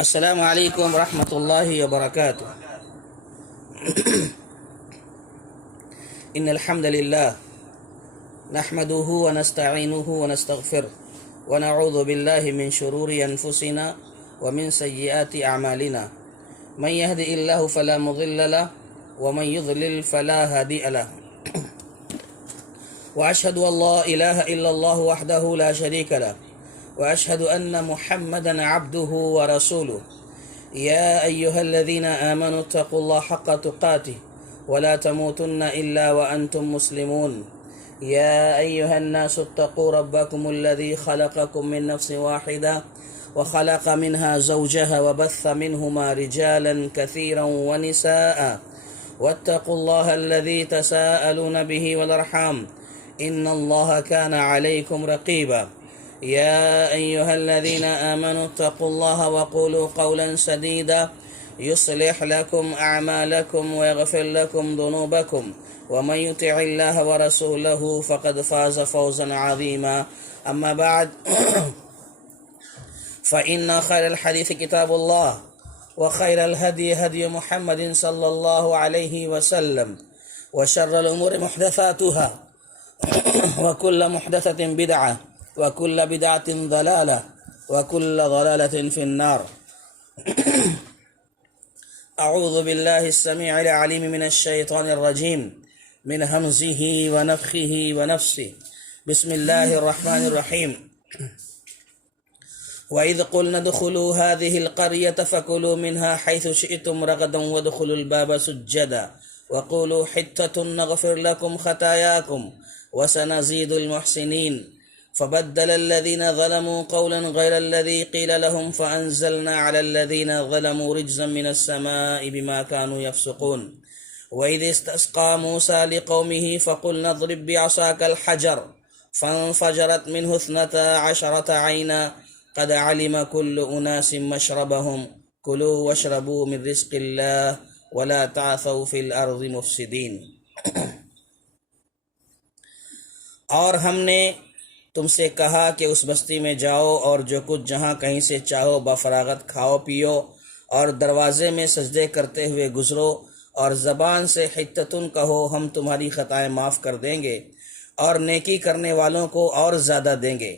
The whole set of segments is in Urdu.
السلام علیکم ورحمۃ اللہ وبرکاتہ۔ ان الحمد للہ نحمده ونستعینه ونستغفره ونعوذ باللہ من شرور انفسنا ومن سیئات اعمالنا من يهد اللہ فلا مضل له ومن يضلل فلا هادی له واشهد ان لا الہ الا اللہ وحدہ لا شریک له واشهد ان محمدا عبده ورسوله يا ايها الذين امنوا اتقوا الله حق تقاته ولا تموتن الا وانتم مسلمون يا ايها الناس اتقوا ربكم الذي خلقكم من نفس واحده وخلق منها زوجها وبث منهما رجالا كثيرا ونساء واتقوا الله الذي تساءلون به والارحام ان الله كان عليكم رقيبا يا أيها الذين آمنوا اتقوا الله وقولوا قولا سديدا يصلح لكم أعمالكم ويغفر لكم ذنوبكم ومن يطع الله ورسوله فقد فاز فوزا عظيما أما بعد فإن خير الحديث كتاب الله وخير الهدي هدي محمد صلى الله عليه وسلم وشر الأمور محدثاتها وكل محدثة بدعة وكل بدعة ضلالة وكل ضلالة في النار أعوذ بالله السميع العليم من الشيطان الرجيم من همزه ونفخه ونفسه بسم الله الرحمن الرحيم وإذ قلنا ادخلوا هذه القرية فكلوا منها حيث شئتم رغدا وادخلوا الباب سجدا وقولوا حطة نغفر لكم خطاياكم وسنزيد المحسنين فبدل الذين ظلموا قولا غير الذي قيل لهم فأنزلنا على الذين ظلموا رجزا من السماء بما كانوا يفسقون وإذ استسقى موسى لقومه فقلنا اضرب بعصاك الحجر فانفجرت منه 12 عينا قد علم كل أناس مشربهم كلوا واشربوا من رزق الله ولا تعثوا في الأرض مفسدين۔ اور ہم نے تم سے کہا کہ اس بستی میں جاؤ اور جو کچھ جہاں کہیں سے چاہو بفراغت کھاؤ پیو اور دروازے میں سجدے کرتے ہوئے گزرو اور زبان سے حتتن کہو، ہم تمہاری خطائیں معاف کر دیں گے اور نیکی کرنے والوں کو اور زیادہ دیں گے۔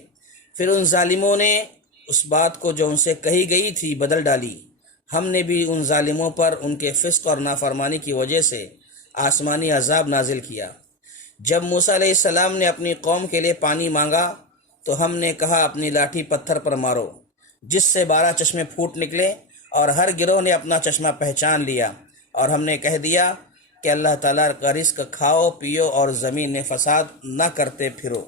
پھر ان ظالموں نے اس بات کو جو ان سے کہی گئی تھی بدل ڈالی۔ ہم نے بھی ان ظالموں پر ان کے فسق اور نافرمانی کی وجہ سے آسمانی عذاب نازل کیا۔ جب موسیٰ علیہ السلام نے اپنی قوم کے لیے پانی مانگا تو ہم نے کہا اپنی لاٹھی پتھر پر مارو، جس سے 12 چشمے پھوٹ نکلے اور ہر گروہ نے اپنا چشمہ پہچان لیا، اور ہم نے کہہ دیا کہ اللہ تعالیٰ کا رزق کھاؤ پیو اور زمین میں فساد نہ کرتے پھرو۔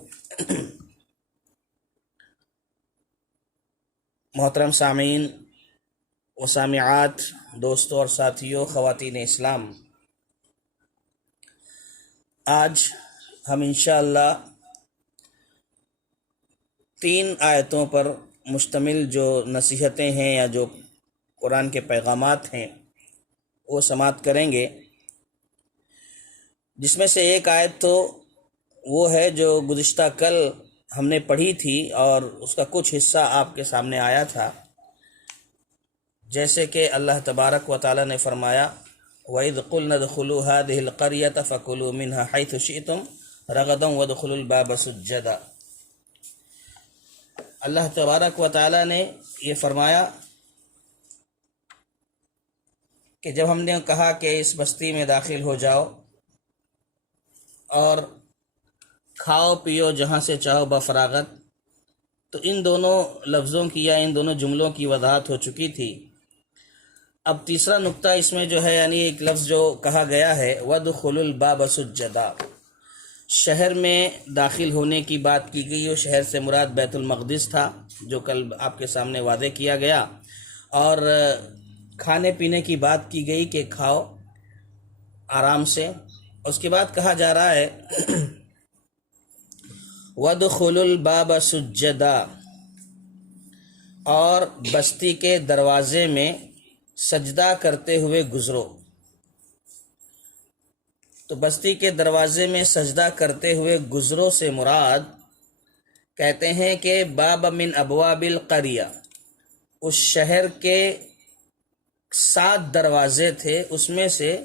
محترم سامعین و سامعات، دوستوں اور ساتھیوں، خواتین اسلام، آج ہم انشاءاللہ 3 آیتوں پر مشتمل جو نصیحتیں ہیں یا جو قرآن کے پیغامات ہیں وہ سماعت کریں گے، جس میں سے ایک آیت تو وہ ہے جو گزشتہ کل ہم نے پڑھی تھی اور اس کا کچھ حصہ آپ کے سامنے آیا تھا، جیسے کہ اللہ تبارک و تعالیٰ نے فرمایا وَإِذْ قُلْنَا ادْخُلُوا هَذِهِ الْقَرْيَةَ فَكُلُوا مِنْهَا حَيْثُ شِئْتُمْ رَغَدًا وَادْخُلُوا الْبَابَ سُجَّدًا۔ اللہ تبارک و تعالیٰ نے یہ فرمایا کہ جب ہم نے کہا کہ اس بستی میں داخل ہو جاؤ اور کھاؤ پیو جہاں سے چاہو بفراغت، تو ان دونوں لفظوں کی یا ان دونوں جملوں کی وضاحت ہو چکی تھی۔ اب تیسرا نقطہ اس میں جو ہے، یعنی ایک لفظ جو کہا گیا ہے وَادْخُلُوا الْبَابَ سُجَّدًا، شہر میں داخل ہونے کی بات کی گئی، اور شہر سے مراد بیت المقدس تھا جو کل آپ کے سامنے واضح کیا گیا، اور کھانے پینے کی بات کی گئی کہ کھاؤ آرام سے۔ اس کے بعد کہا جا رہا ہے وَادْخُلُوا الْبَابَ سُجَّدًا، اور بستی کے دروازے میں سجدہ کرتے ہوئے گزرو۔ تو بستی کے دروازے میں سجدہ کرتے ہوئے گزرو سے مراد کہتے ہیں کہ باب من ابواب القریہ، اس شہر کے 7 دروازے تھے، اس میں سے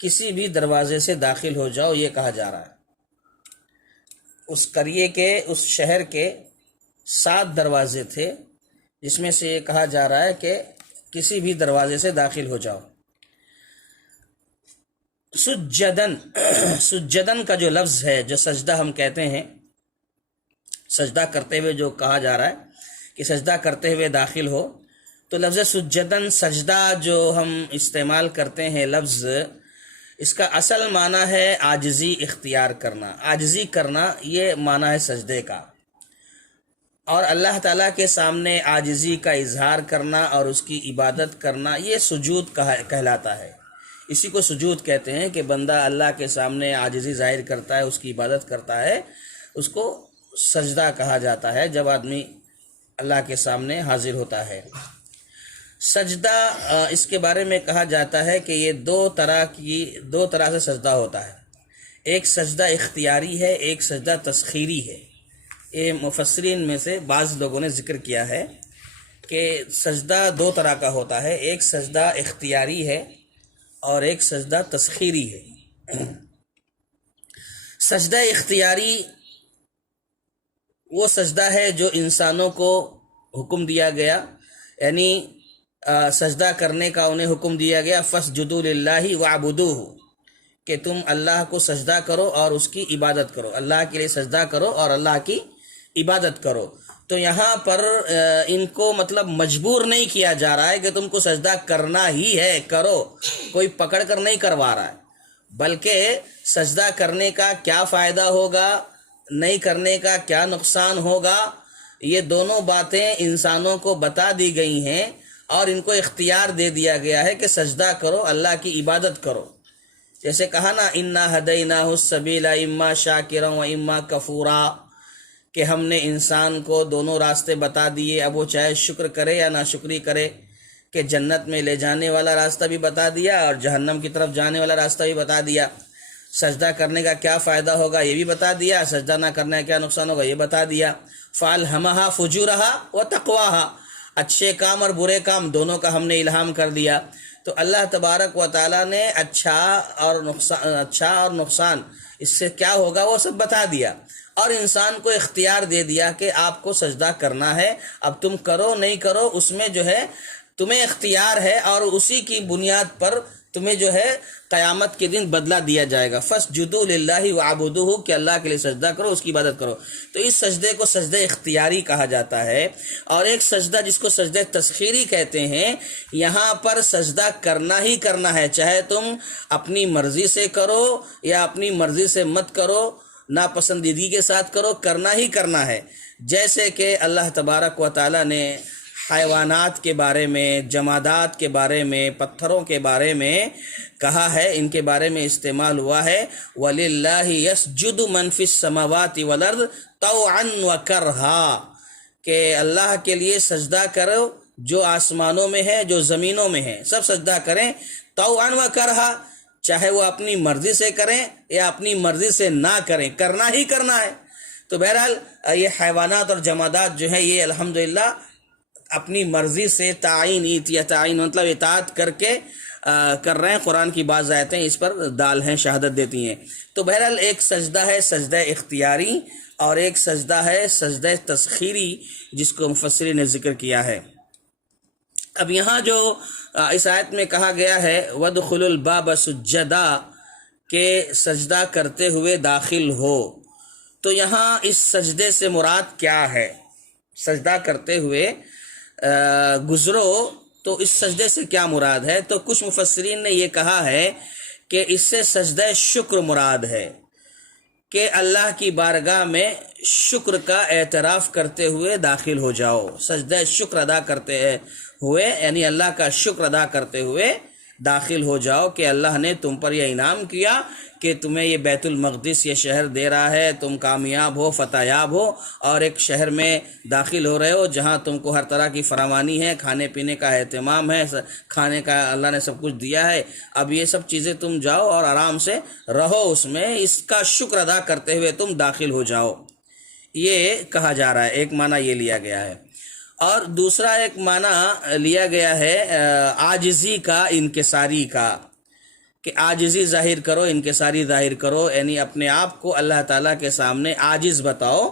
کسی بھی دروازے سے داخل ہو جاؤ، یہ کہا جا رہا ہے۔ اس قریے کے، اس شہر کے 7 دروازے تھے، جس میں سے یہ کہا جا رہا ہے کہ کسی بھی دروازے سے داخل ہو جاؤ۔ سجدن، سجدن کا جو لفظ ہے، جو سجدہ ہم کہتے ہیں، سجدہ کرتے ہوئے جو کہا جا رہا ہے کہ سجدہ کرتے ہوئے داخل ہو، تو لفظ سجدن، سجدہ جو ہم استعمال کرتے ہیں لفظ، اس کا اصل معنی ہے عاجزی اختیار کرنا، عاجزی کرنا، یہ معنی ہے سجدے کا۔ اور اللہ تعالیٰ کے سامنے عاجزی کا اظہار کرنا اور اس کی عبادت کرنا، یہ سجود کہلاتا ہے۔ اسی کو سجود کہتے ہیں کہ بندہ اللہ کے سامنے عاجزی ظاہر کرتا ہے، اس کی عبادت کرتا ہے، اس کو سجدہ کہا جاتا ہے جب آدمی اللہ کے سامنے حاضر ہوتا ہے۔ سجدہ، اس کے بارے میں کہا جاتا ہے کہ یہ دو طرح سے سجدہ ہوتا ہے۔ ایک سجدہ اختیاری ہے، ایک سجدہ تسخیری ہے۔ یہ مفسرین میں سے بعض لوگوں نے ذکر کیا ہے کہ سجدہ 2 طرح کا ہوتا ہے، ایک سجدہ اختیاری ہے اور ایک سجدہ تسخیری ہے۔ سجدہ اختیاری وہ سجدہ ہے جو انسانوں کو حکم دیا گیا، یعنی سجدہ کرنے کا انہیں حکم دیا گیا، فَاسْجُدُوا لِلَّهِ وَاعْبُدُوهُ، کہ تم اللہ کو سجدہ کرو اور اس کی عبادت کرو، اللہ کے لیے سجدہ کرو اور اللہ کی عبادت کرو۔ تو یہاں پر ان کو مطلب مجبور نہیں کیا جا رہا ہے کہ تم کو سجدہ کرنا ہی ہے، کرو، کوئی پکڑ کر نہیں کروا رہا ہے، بلکہ سجدہ کرنے کا کیا فائدہ ہوگا، نہیں کرنے کا کیا نقصان ہوگا، یہ دونوں باتیں انسانوں کو بتا دی گئی ہیں اور ان کو اختیار دے دیا گیا ہے کہ سجدہ کرو، اللہ کی عبادت کرو۔ جیسے کہا نا، اِنَّا هَدَيْنَاهُ السَّبِيلَ إِمَّا شَاكِرًا وَإِمَّا كَفُورًا، کہ ہم نے انسان کو دونوں راستے بتا دیے، اب وہ چاہے شکر کرے یا ناشکری کرے، کہ جنت میں لے جانے والا راستہ بھی بتا دیا اور جہنم کی طرف جانے والا راستہ بھی بتا دیا، سجدہ کرنے کا کیا فائدہ ہوگا یہ بھی بتا دیا، سجدہ نہ کرنے کا کیا نقصان ہوگا یہ بتا دیا۔ فَأَلْهَمَهَا فُجُورَهَا وَتَقْوَاهَا، اچھے کام اور برے کام دونوں کا ہم نے الہام کر دیا۔ تو اللہ تبارک و تعالیٰ نے اچھا اور نقصان اس سے کیا ہوگا وہ سب بتا دیا، اور انسان کو اختیار دے دیا کہ آپ کو سجدہ کرنا ہے، اب تم کرو نہیں کرو اس میں جو ہے تمہیں اختیار ہے، اور اسی کی بنیاد پر تمہیں جو ہے قیامت کے دن بدلہ دیا جائے گا۔ فَاسْجُدُوا لِلَّهِ وَاعْبُدُوهُ، کہ اللہ کے لیے سجدہ کرو، اس کی عبادت کرو۔ تو اس سجدے کو سجدہ اختیاری کہا جاتا ہے، اور ایک سجدہ جس کو سجدہ تسخیری کہتے ہیں، یہاں پر سجدہ کرنا ہی کرنا ہے، چاہے تم اپنی مرضی سے کرو یا اپنی مرضی سے مت کرو، ناپسندیدگی کے ساتھ کرو، کرنا ہی کرنا ہے۔ جیسے کہ اللہ تبارک و تعالیٰ نے حیوانات کے بارے میں، جمادات کے بارے میں، پتھروں کے بارے میں کہا ہے، ان کے بارے میں استعمال ہوا ہے، وَلِلَّهِ يَسْجُدُ مَنْ فِي السَّمَاوَاتِ وَالْأَرْضِ طَوْعًا وَكَرْهًا، کہ اللہ کے لیے سجدہ کرو جو آسمانوں میں ہے، جو زمینوں میں ہے، سب سجدہ کریں، طَوْعًا وَكَرْهًا، چاہے وہ اپنی مرضی سے کریں یا اپنی مرضی سے نہ کریں، کرنا ہی کرنا ہے۔ تو بہرحال یہ حیوانات اور جمادات جو ہیں، یہ الحمدللہ اپنی مرضی سے تعین مطلب اطاعت کر کے کر رہے ہیں۔ قرآن کی بعض آیتیں اس پر دال ہیں، شہادت دیتی ہیں۔ تو بہرحال ایک سجدہ ہے سجدہ اختیاری، اور ایک سجدہ ہے سجدہ تسخیری، جس کو مفسرین نے ذکر کیا ہے۔ اب یہاں جو اس آیت میں کہا گیا ہے وَادْخُلُوا الْبَابَ سُجَّدًا، کہ سجدہ کرتے ہوئے داخل ہو، تو یہاں اس سجدے سے مراد کیا ہے؟ سجدہ کرتے ہوئے گزرو، تو اس سجدے سے کیا مراد ہے؟ تو کچھ مفسرین نے یہ کہا ہے کہ اس سے سجدہ شکر مراد ہے، کہ اللہ کی بارگاہ میں شکر کا اعتراف کرتے ہوئے داخل ہو جاؤ، سجدہ شکر ادا کرتے ہوئے، یعنی اللہ کا شکر ادا کرتے ہوئے داخل ہو جاؤ کہ اللہ نے تم پر یہ انعام کیا کہ تمہیں یہ بیت المقدس یہ شہر دے رہا ہے، تم کامیاب ہو، فتح یاب ہو، اور ایک شہر میں داخل ہو رہے ہو جہاں تم کو ہر طرح کی فراوانی ہے، کھانے پینے کا اہتمام ہے، کھانے کا اللہ نے سب کچھ دیا ہے، اب یہ سب چیزیں تم جاؤ اور آرام سے رہو اس میں، اس کا شکر ادا کرتے ہوئے تم داخل ہو جاؤ، یہ کہا جا رہا ہے۔ ایک معنی یہ لیا گیا ہے۔ اور دوسرا ایک معنی لیا گیا ہے عاجزی کا، انکساری کا، کہ عاجزی ظاہر کرو، انکساری ظاہر کرو، یعنی اپنے آپ کو اللہ تعالیٰ کے سامنے عاجز بتاؤ،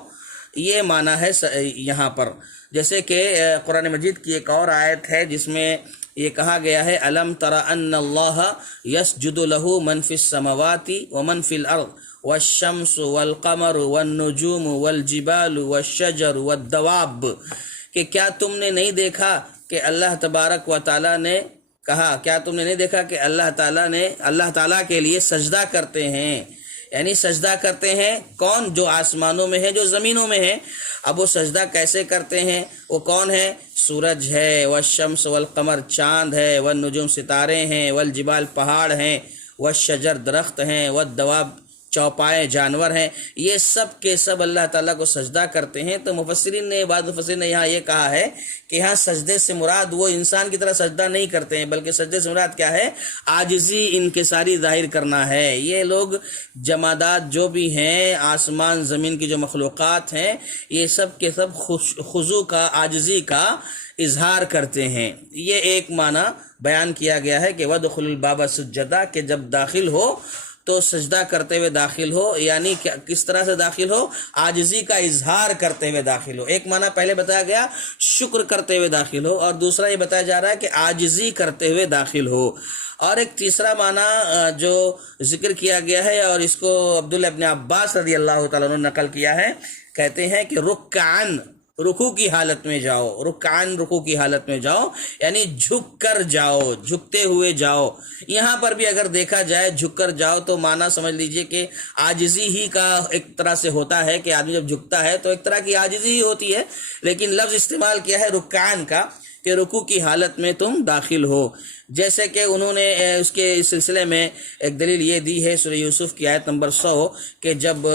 یہ معنی ہے یہاں پر۔ جیسے کہ قرآن مجید کی ایک اور آیت ہے جس میں یہ کہا گیا ہے الم تر ان اللہ یسجد لہ من فی السماوات ومن فی الارض والشمس والقمر والنجوم والجبال والشجر والدواب، کہ کیا تم نے نہیں دیکھا کہ اللہ تبارک و تعالیٰ نے کہا، کیا تم نے نہیں دیکھا کہ اللہ تعالیٰ کے لیے سجدہ کرتے ہیں، یعنی سجدہ کرتے ہیں کون؟ جو آسمانوں میں ہے، جو زمینوں میں ہے۔ اب وہ سجدہ کیسے کرتے ہیں؟ وہ کون ہے؟ سورج ہے، والشمس والقمر چاند ہے، والنجوم ستارے ہیں، والجبال پہاڑ ہیں، والشجر درخت ہیں، والدواب چوپائے جانور ہیں، یہ سب کے سب اللہ تعالیٰ کو سجدہ کرتے ہیں۔ تو بعض مفسرین نے یہاں یہ کہا ہے کہ یہاں سجدے سے مراد وہ انسان کی طرح سجدہ نہیں کرتے ہیں، بلکہ سجدے سے مراد کیا ہے؟ عاجزی، انکساری ظاہر کرنا ہے۔ یہ لوگ جمادات جو بھی ہیں، آسمان زمین کی جو مخلوقات ہیں، یہ سب کے سب خضوع کا، عاجزی کا اظہار کرتے ہیں۔ یہ ایک معنی بیان کیا گیا ہے کہ وَادْخُلُوا الْبَابَ سُجَّدًا، کہ جب داخل ہو تو سجدہ کرتے ہوئے داخل ہو، یعنی کس طرح سے داخل ہو؟ عاجزی کا اظہار کرتے ہوئے داخل ہو۔ ایک معنی پہلے بتایا گیا شکر کرتے ہوئے داخل ہو، اور دوسرا یہ بتایا جا رہا ہے کہ عاجزی کرتے ہوئے داخل ہو۔ اور ایک تیسرا معنی جو ذکر کیا گیا ہے، اور اس کو عبداللہ ابن عباس رضی اللہ تعالیٰ عنہ نقل کیا ہے، کہتے ہیں کہ رکعن، رکوع کی حالت میں جاؤ، رکعن رکوع کی حالت میں جاؤ، یعنی جھک کر جاؤ، جھکتے ہوئے جاؤ۔ یہاں پر بھی اگر دیکھا جائے جھک کر جاؤ تو معنی سمجھ لیجئے کہ عاجزی ہی کا ایک طرح سے ہوتا ہے، کہ آدمی جب جھکتا ہے تو ایک طرح کی عاجزی ہی ہوتی ہے، لیکن لفظ استعمال کیا ہے رکعن کا، کہ رکوع کی حالت میں تم داخل ہو۔ جیسے کہ انہوں نے اس کے اس سلسلے میں ایک دلیل یہ دی ہے سورہ یوسف کی آیت نمبر 100، کہ جب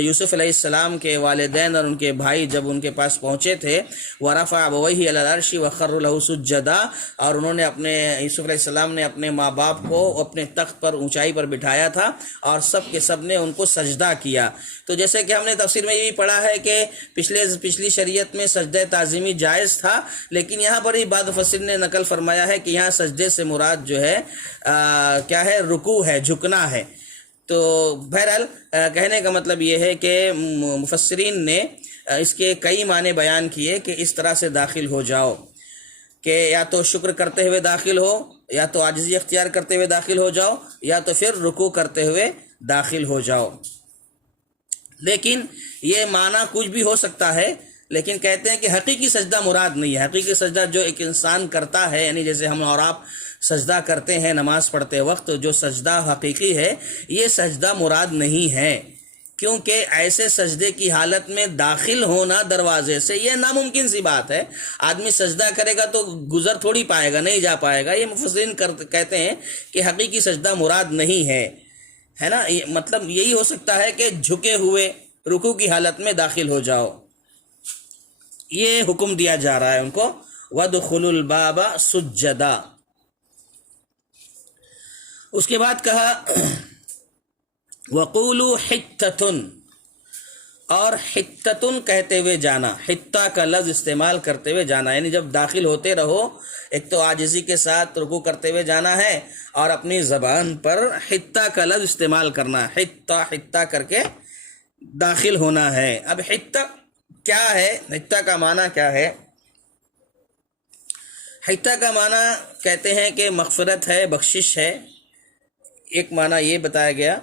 یوسف علیہ السلام کے والدین اور ان کے بھائی جب ان کے پاس پہنچے تھے، وَرَفَعَ أَبَوَيْهِ عَلَى الْعَرْشِ وَخَرُّوا لَهُ سُجَّدًا، اور انہوں نے یوسف علیہ السلام نے اپنے ماں باپ کو اپنے تخت پر اونچائی پر بٹھایا تھا، اور سب کے سب نے ان کو سجدہ کیا۔ تو جیسے کہ ہم نے تفسیر میں یہ بھی پڑھا ہے کہ پچھلی شریعت میں سجدہ تعظیمی جائز تھا، لیکن یہاں پر ہی بعض مفسرین نے نقل فرمایا ہے کہ یہاں سجدے سے مراد جو ہے کیا ہے؟ رکوع ہے، جھکنا ہے۔ تو بہرحال کہنے کا مطلب یہ ہے کہ مفسرین نے اس کے کئی معنی بیان کیے کہ اس طرح سے داخل ہو جاؤ، کہ یا تو شکر کرتے ہوئے داخل ہو، یا تو عاجزی اختیار کرتے ہوئے داخل ہو جاؤ، یا تو پھر رکوع کرتے ہوئے داخل ہو جاؤ۔ لیکن یہ معنی کچھ بھی ہو سکتا ہے، لیکن کہتے ہیں کہ حقیقی سجدہ مراد نہیں ہے۔ حقیقی سجدہ جو ایک انسان کرتا ہے، یعنی جیسے ہم اور آپ سجدہ کرتے ہیں نماز پڑھتے وقت، جو سجدہ حقیقی ہے یہ سجدہ مراد نہیں ہے، کیونکہ ایسے سجدے کی حالت میں داخل ہونا دروازے سے یہ ناممکن سی بات ہے۔ آدمی سجدہ کرے گا تو گزر تھوڑی پائے گا، نہیں جا پائے گا۔ یہ مفسرین کہتے ہیں کہ حقیقی سجدہ مراد نہیں ہے نا، مطلب یہی ہو سکتا ہے کہ جھکے ہوئے رکوع کی حالت میں داخل ہو جاؤ۔ یہ حکم دیا جا رہا ہے ان کو، وَادْخُلُوا الْبَابَ سُجَّدًا۔ اس کے بعد کہا وَقُولُوا حِطَّةٌ، اور حِطَّةٌ کہتے ہوئے جانا، حِطَّہ کا لفظ استعمال کرتے ہوئے جانا، یعنی جب داخل ہوتے رہو، ایک تو عاجزی کے ساتھ رکوع کرتے ہوئے جانا ہے، اور اپنی زبان پر حِطَّہ کا لفظ استعمال کرنا، حِطَّہ حِطَّہ کر کے داخل ہونا ہے۔ اب حِطَّہ کیا ہے؟ حِطَّہ کا معنی کیا ہے؟ حِطَّہ کا معنی کہتے ہیں کہ مغفرت ہے، بخشش ہے، ایک معنی یہ بتایا گیا۔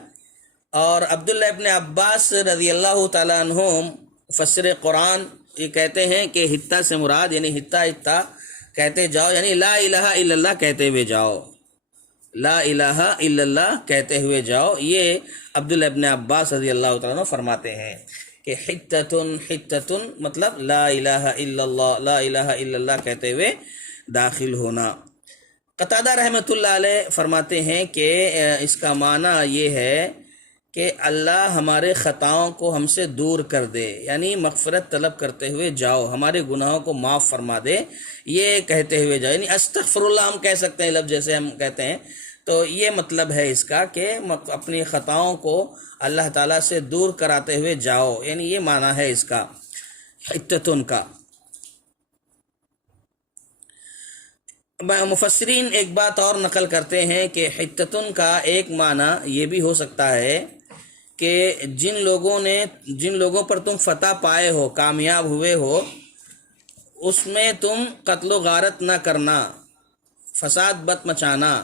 اور عبداللہ ابن عباس رضی اللہ تعالیٰ عنہ مفسر قرآن یہ کہتے ہیں کہ حِطَّہ سے مراد، یعنی حِطَّہ حِطَّہ کہتے جاؤ، یعنی لا الہ الا اللہ کہتے ہوئے جاؤ، لا الہ الا اللہ کہتے ہوئے جاؤ۔ یہ عبداللہ ابن عباس رضی اللہ تعالیٰ عنہ فرماتے ہیں کہ حِطَّةٌ مطلب لا الہ الا اللہ، لا الہ الا اللہ کہتے ہوئے داخل ہونا۔ قتادہ رحمۃ اللہ علیہ فرماتے ہیں کہ اس کا معنی یہ ہے کہ اللہ ہمارے خطاؤں کو ہم سے دور کر دے، یعنی مغفرت طلب کرتے ہوئے جاؤ، ہمارے گناہوں کو معاف فرما دے، یہ کہتے ہوئے جاؤ، یعنی استغفر اللہ ہم کہہ سکتے ہیں لفظ جیسے ہم کہتے ہیں۔ تو یہ مطلب ہے اس کا کہ اپنی خطاؤں کو اللہ تعالیٰ سے دور کراتے ہوئے جاؤ، یعنی یہ معنی ہے اس کا حِطَّةٌ کا۔ مفسرین ایک بات اور نقل کرتے ہیں کہ حتتن کا ایک معنی یہ بھی ہو سکتا ہے کہ جن لوگوں پر تم فتح پائے ہو، کامیاب ہوئے ہو، اس میں تم قتل و غارت نہ کرنا، فساد بت مچانا.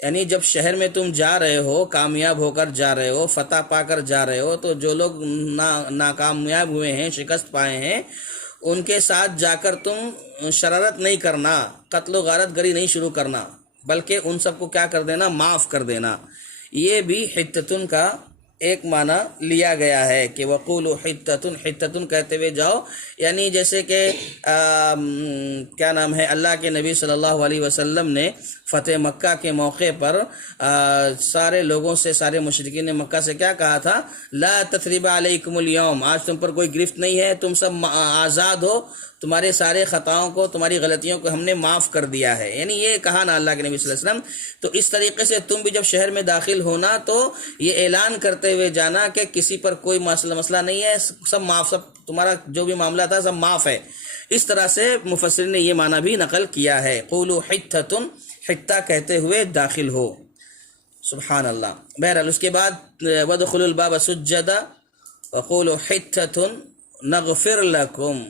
یعنی جب شہر میں تم جا رہے ہو، کامیاب ہو کر جا رہے ہو، فتح پا کر جا رہے ہو، تو جو لوگ ناکامیاب ہوئے ہیں، شکست پائے ہیں، ان کے ساتھ جا کر تم شرارت نہیں کرنا، قتل و غارت گری نہیں شروع کرنا، بلکہ ان سب کو کیا کر دینا؟ معاف کر دینا. یہ بھی حتتن کا ایک معنی لیا گیا ہے کہ وقولوا حتتن، حتتن کہتے ہوئے جاؤ. یعنی جیسے کہ کیا نام ہے، اللہ کے نبی صلی اللہ علیہ وسلم نے فتح مکہ کے موقع پر سارے لوگوں سے، سارے مشرکین مکہ سے کیا کہا تھا؟ لا تثریب علیکم اليوم، آج تم پر کوئی گرفت نہیں ہے، تم سب آزاد ہو، تمہارے سارے خطاؤں کو، تمہاری غلطیوں کو ہم نے معاف کر دیا ہے. یعنی یہ کہا نا اللہ کے نبی صلی اللہ علیہ وسلم. تو اس طریقے سے تم بھی جب شہر میں داخل ہونا تو یہ اعلان کرتے ہوئے جانا کہ کسی پر کوئی مسئلہ نہیں ہے، سب معاف، سب تمہارا جو بھی معاملہ تھا سب معاف ہے. اس طرح سے مفسرین نے یہ معنی بھی نقل کیا ہے. قولوا حتتن، حتہ کہتے ہوئے داخل ہو. سبحان اللہ. بہرحال اس کے بعد وادخلوا الباب سجدا وقولوا حتتن نغفر لکم،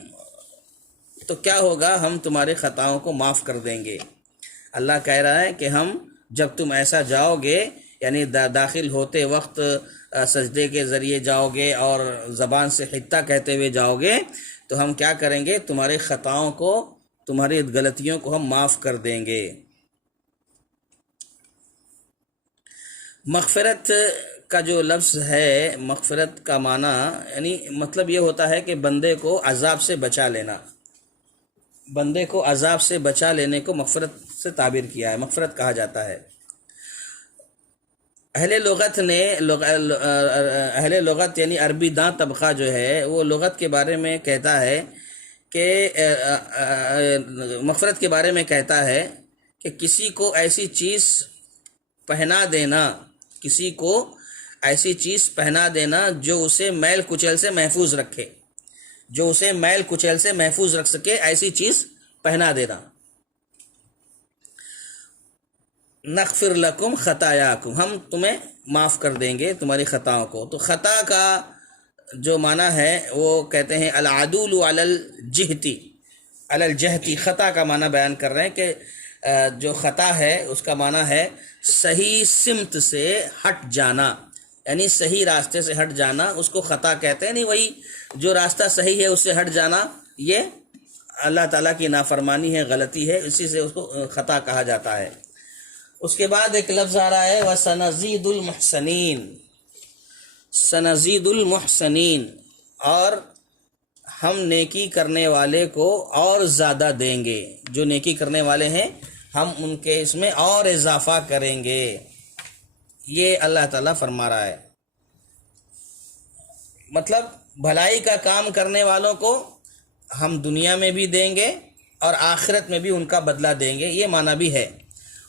تو کیا ہوگا؟ ہم تمہارے خطاؤں کو معاف کر دیں گے. اللہ کہہ رہا ہے کہ ہم جب تم ایسا جاؤ گے، یعنی داخل ہوتے وقت سجدے کے ذریعے جاؤ گے اور زبان سے حتہ کہتے ہوئے جاؤ گے، تو ہم کیا کریں گے؟ تمہارے خطاؤں کو، تمہاری غلطیوں کو ہم معاف کر دیں گے. مغفرت کا جو لفظ ہے، مغفرت کا معنی یعنی مطلب یہ ہوتا ہے کہ بندے کو عذاب سے بچا لینا. بندے کو عذاب سے بچا لینے کو مغفرت سے تعبیر کیا ہے، مغفرت کہا جاتا ہے. اہل لغت یعنی عربی داں طبقہ جو ہے، وہ لغت کے بارے میں کہتا ہے کہ مغفرت کے بارے میں کہتا ہے کہ کسی کو ایسی چیز پہنا دینا، کسی کو ایسی چیز پہنا دینا جو اسے میل کچیل سے محفوظ رکھے، جو اسے میل کچیل سے محفوظ رکھ سکے، ایسی چیز پہنا دینا. نغفر لکم خطایاکم، ہم تمہیں معاف کر دیں گے تمہاری خطاؤں کو. تو خطا کا جو معنی ہے وہ کہتے ہیں العدول علی الجہتی، علی الجہتی. خطا کا معنی بیان کر رہے ہیں کہ جو خطا ہے اس کا معنی ہے صحیح سمت سے ہٹ جانا، یعنی صحیح راستے سے ہٹ جانا، اس کو خطا کہتے ہیں. نہیں، وہی جو راستہ صحیح ہے اس سے ہٹ جانا، یہ اللہ تعالیٰ کی نافرمانی ہے، غلطی ہے، اسی سے اس کو خطا کہا جاتا ہے. اس کے بعد ایک لفظ آ رہا ہے وَسَنَزِيدُ الْمُحْسَنِينَ، سَنَزِيدُ الْمُحْسَنِينَ، اور ہم نیکی کرنے والے کو اور زیادہ دیں گے. جو نیکی کرنے والے ہیں ہم ان کے اس میں اور اضافہ کریں گے. یہ اللہ تعالیٰ فرما رہا ہے. مطلب بھلائی کا کام کرنے والوں کو ہم دنیا میں بھی دیں گے اور آخرت میں بھی ان کا بدلہ دیں گے. یہ معنی بھی ہے.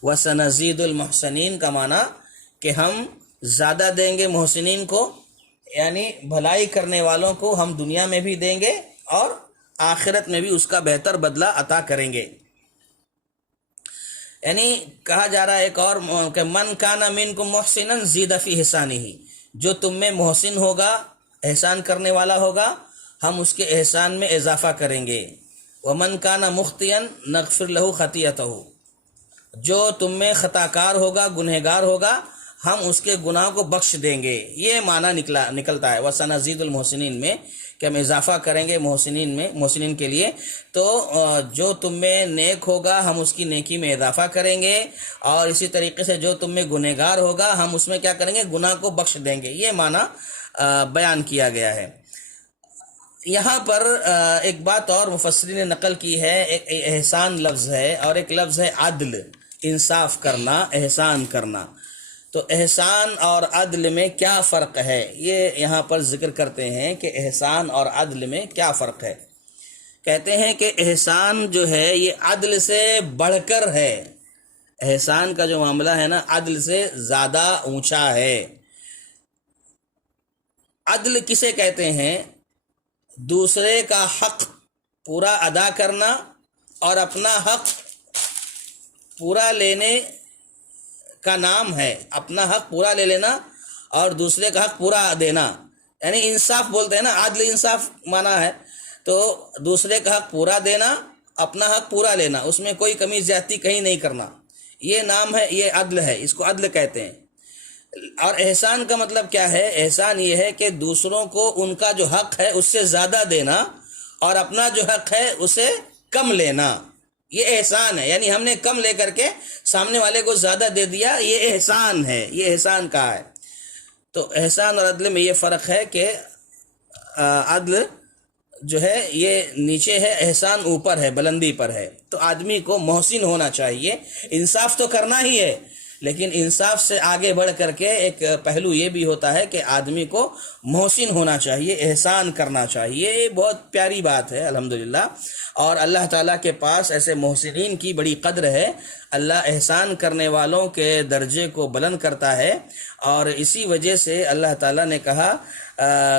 وَسَنَزِيدُ الْمُحْسَنِينَ کا معنی کہ ہم زیادہ دیں گے محسنین کو، یعنی بھلائی کرنے والوں کو ہم دنیا میں بھی دیں گے اور آخرت میں بھی اس کا بہتر بدلہ عطا کریں گے. یعنی کہا جا رہا ہے ایک اور کہ من کان منکم محسنا زید فی احسانہ، جو تم میں محسن ہوگا، احسان کرنے والا ہوگا، ہم اس کے احسان میں اضافہ کریں گے. ومن کان مخطئا نغفر له خطیئته، جو تم میں خطا کار ہوگا، گنہگار ہوگا، ہم اس کے گناہ کو بخش دیں گے. یہ معنی نکلتا ہے وَسَنَزِيدُ الْمُحْسِنِينَ میں کہ ہم اضافہ کریں گے محسنین کے لیے. تو جو تم میں نیک ہوگا ہم اس کی نیکی میں اضافہ کریں گے، اور اسی طریقے سے جو تم میں گنہگار ہوگا ہم اس میں کیا کریں گے؟ گناہ کو بخش دیں گے. یہ معنی بیان کیا گیا ہے. یہاں پر ایک بات اور مفسرین نے نقل کی ہے. ایک احسان لفظ ہے اور ایک لفظ ہے عدل، انصاف کرنا، احسان کرنا. تو احسان اور عدل میں کیا فرق ہے؟ یہ یہاں پر ذکر کرتے ہیں کہ احسان اور عدل میں کیا فرق ہے. کہتے ہیں کہ احسان جو ہے یہ عدل سے بڑھ کر ہے. احسان کا جو معاملہ ہے نا، عدل سے زیادہ اونچا ہے. عدل کسے کہتے ہیں؟ دوسرے کا حق پورا ادا کرنا اور اپنا حق پورا لینے کا نام ہے، اپنا حق پورا لے لینا اور دوسرے کا حق پورا دینا، یعنی انصاف بولتے ہیں نا، عدل انصاف مانا ہے، تو دوسرے کا حق پورا دینا، اپنا حق پورا لینا، اس میں کوئی کمی زیادتی کہیں نہیں کرنا، یہ نام ہے، یہ عدل ہے، اس کو عدل کہتے ہیں۔ اور احسان کا مطلب کیا ہے؟ احسان یہ ہے کہ دوسروں کو ان کا جو حق ہے اس سے زیادہ دینا اور اپنا جو حق ہے اسے کم لینا، یہ احسان ہے، یعنی ہم نے کم لے کر کے سامنے والے کو زیادہ دے دیا، یہ احسان ہے، یہ احسان کہا ہے۔ تو احسان اور عدل میں یہ فرق ہے کہ عدل جو ہے یہ نیچے ہے، احسان اوپر ہے، بلندی پر ہے۔ تو آدمی کو محسن ہونا چاہیے، انصاف تو کرنا ہی ہے، لیکن انصاف سے آگے بڑھ کر کے ایک پہلو یہ بھی ہوتا ہے کہ آدمی کو محسن ہونا چاہیے، احسان کرنا چاہیے۔ یہ بہت پیاری بات ہے الحمدللہ، اور اللہ تعالیٰ کے پاس ایسے محسنین کی بڑی قدر ہے۔ اللہ احسان کرنے والوں کے درجے کو بلند کرتا ہے، اور اسی وجہ سے اللہ تعالیٰ نے کہا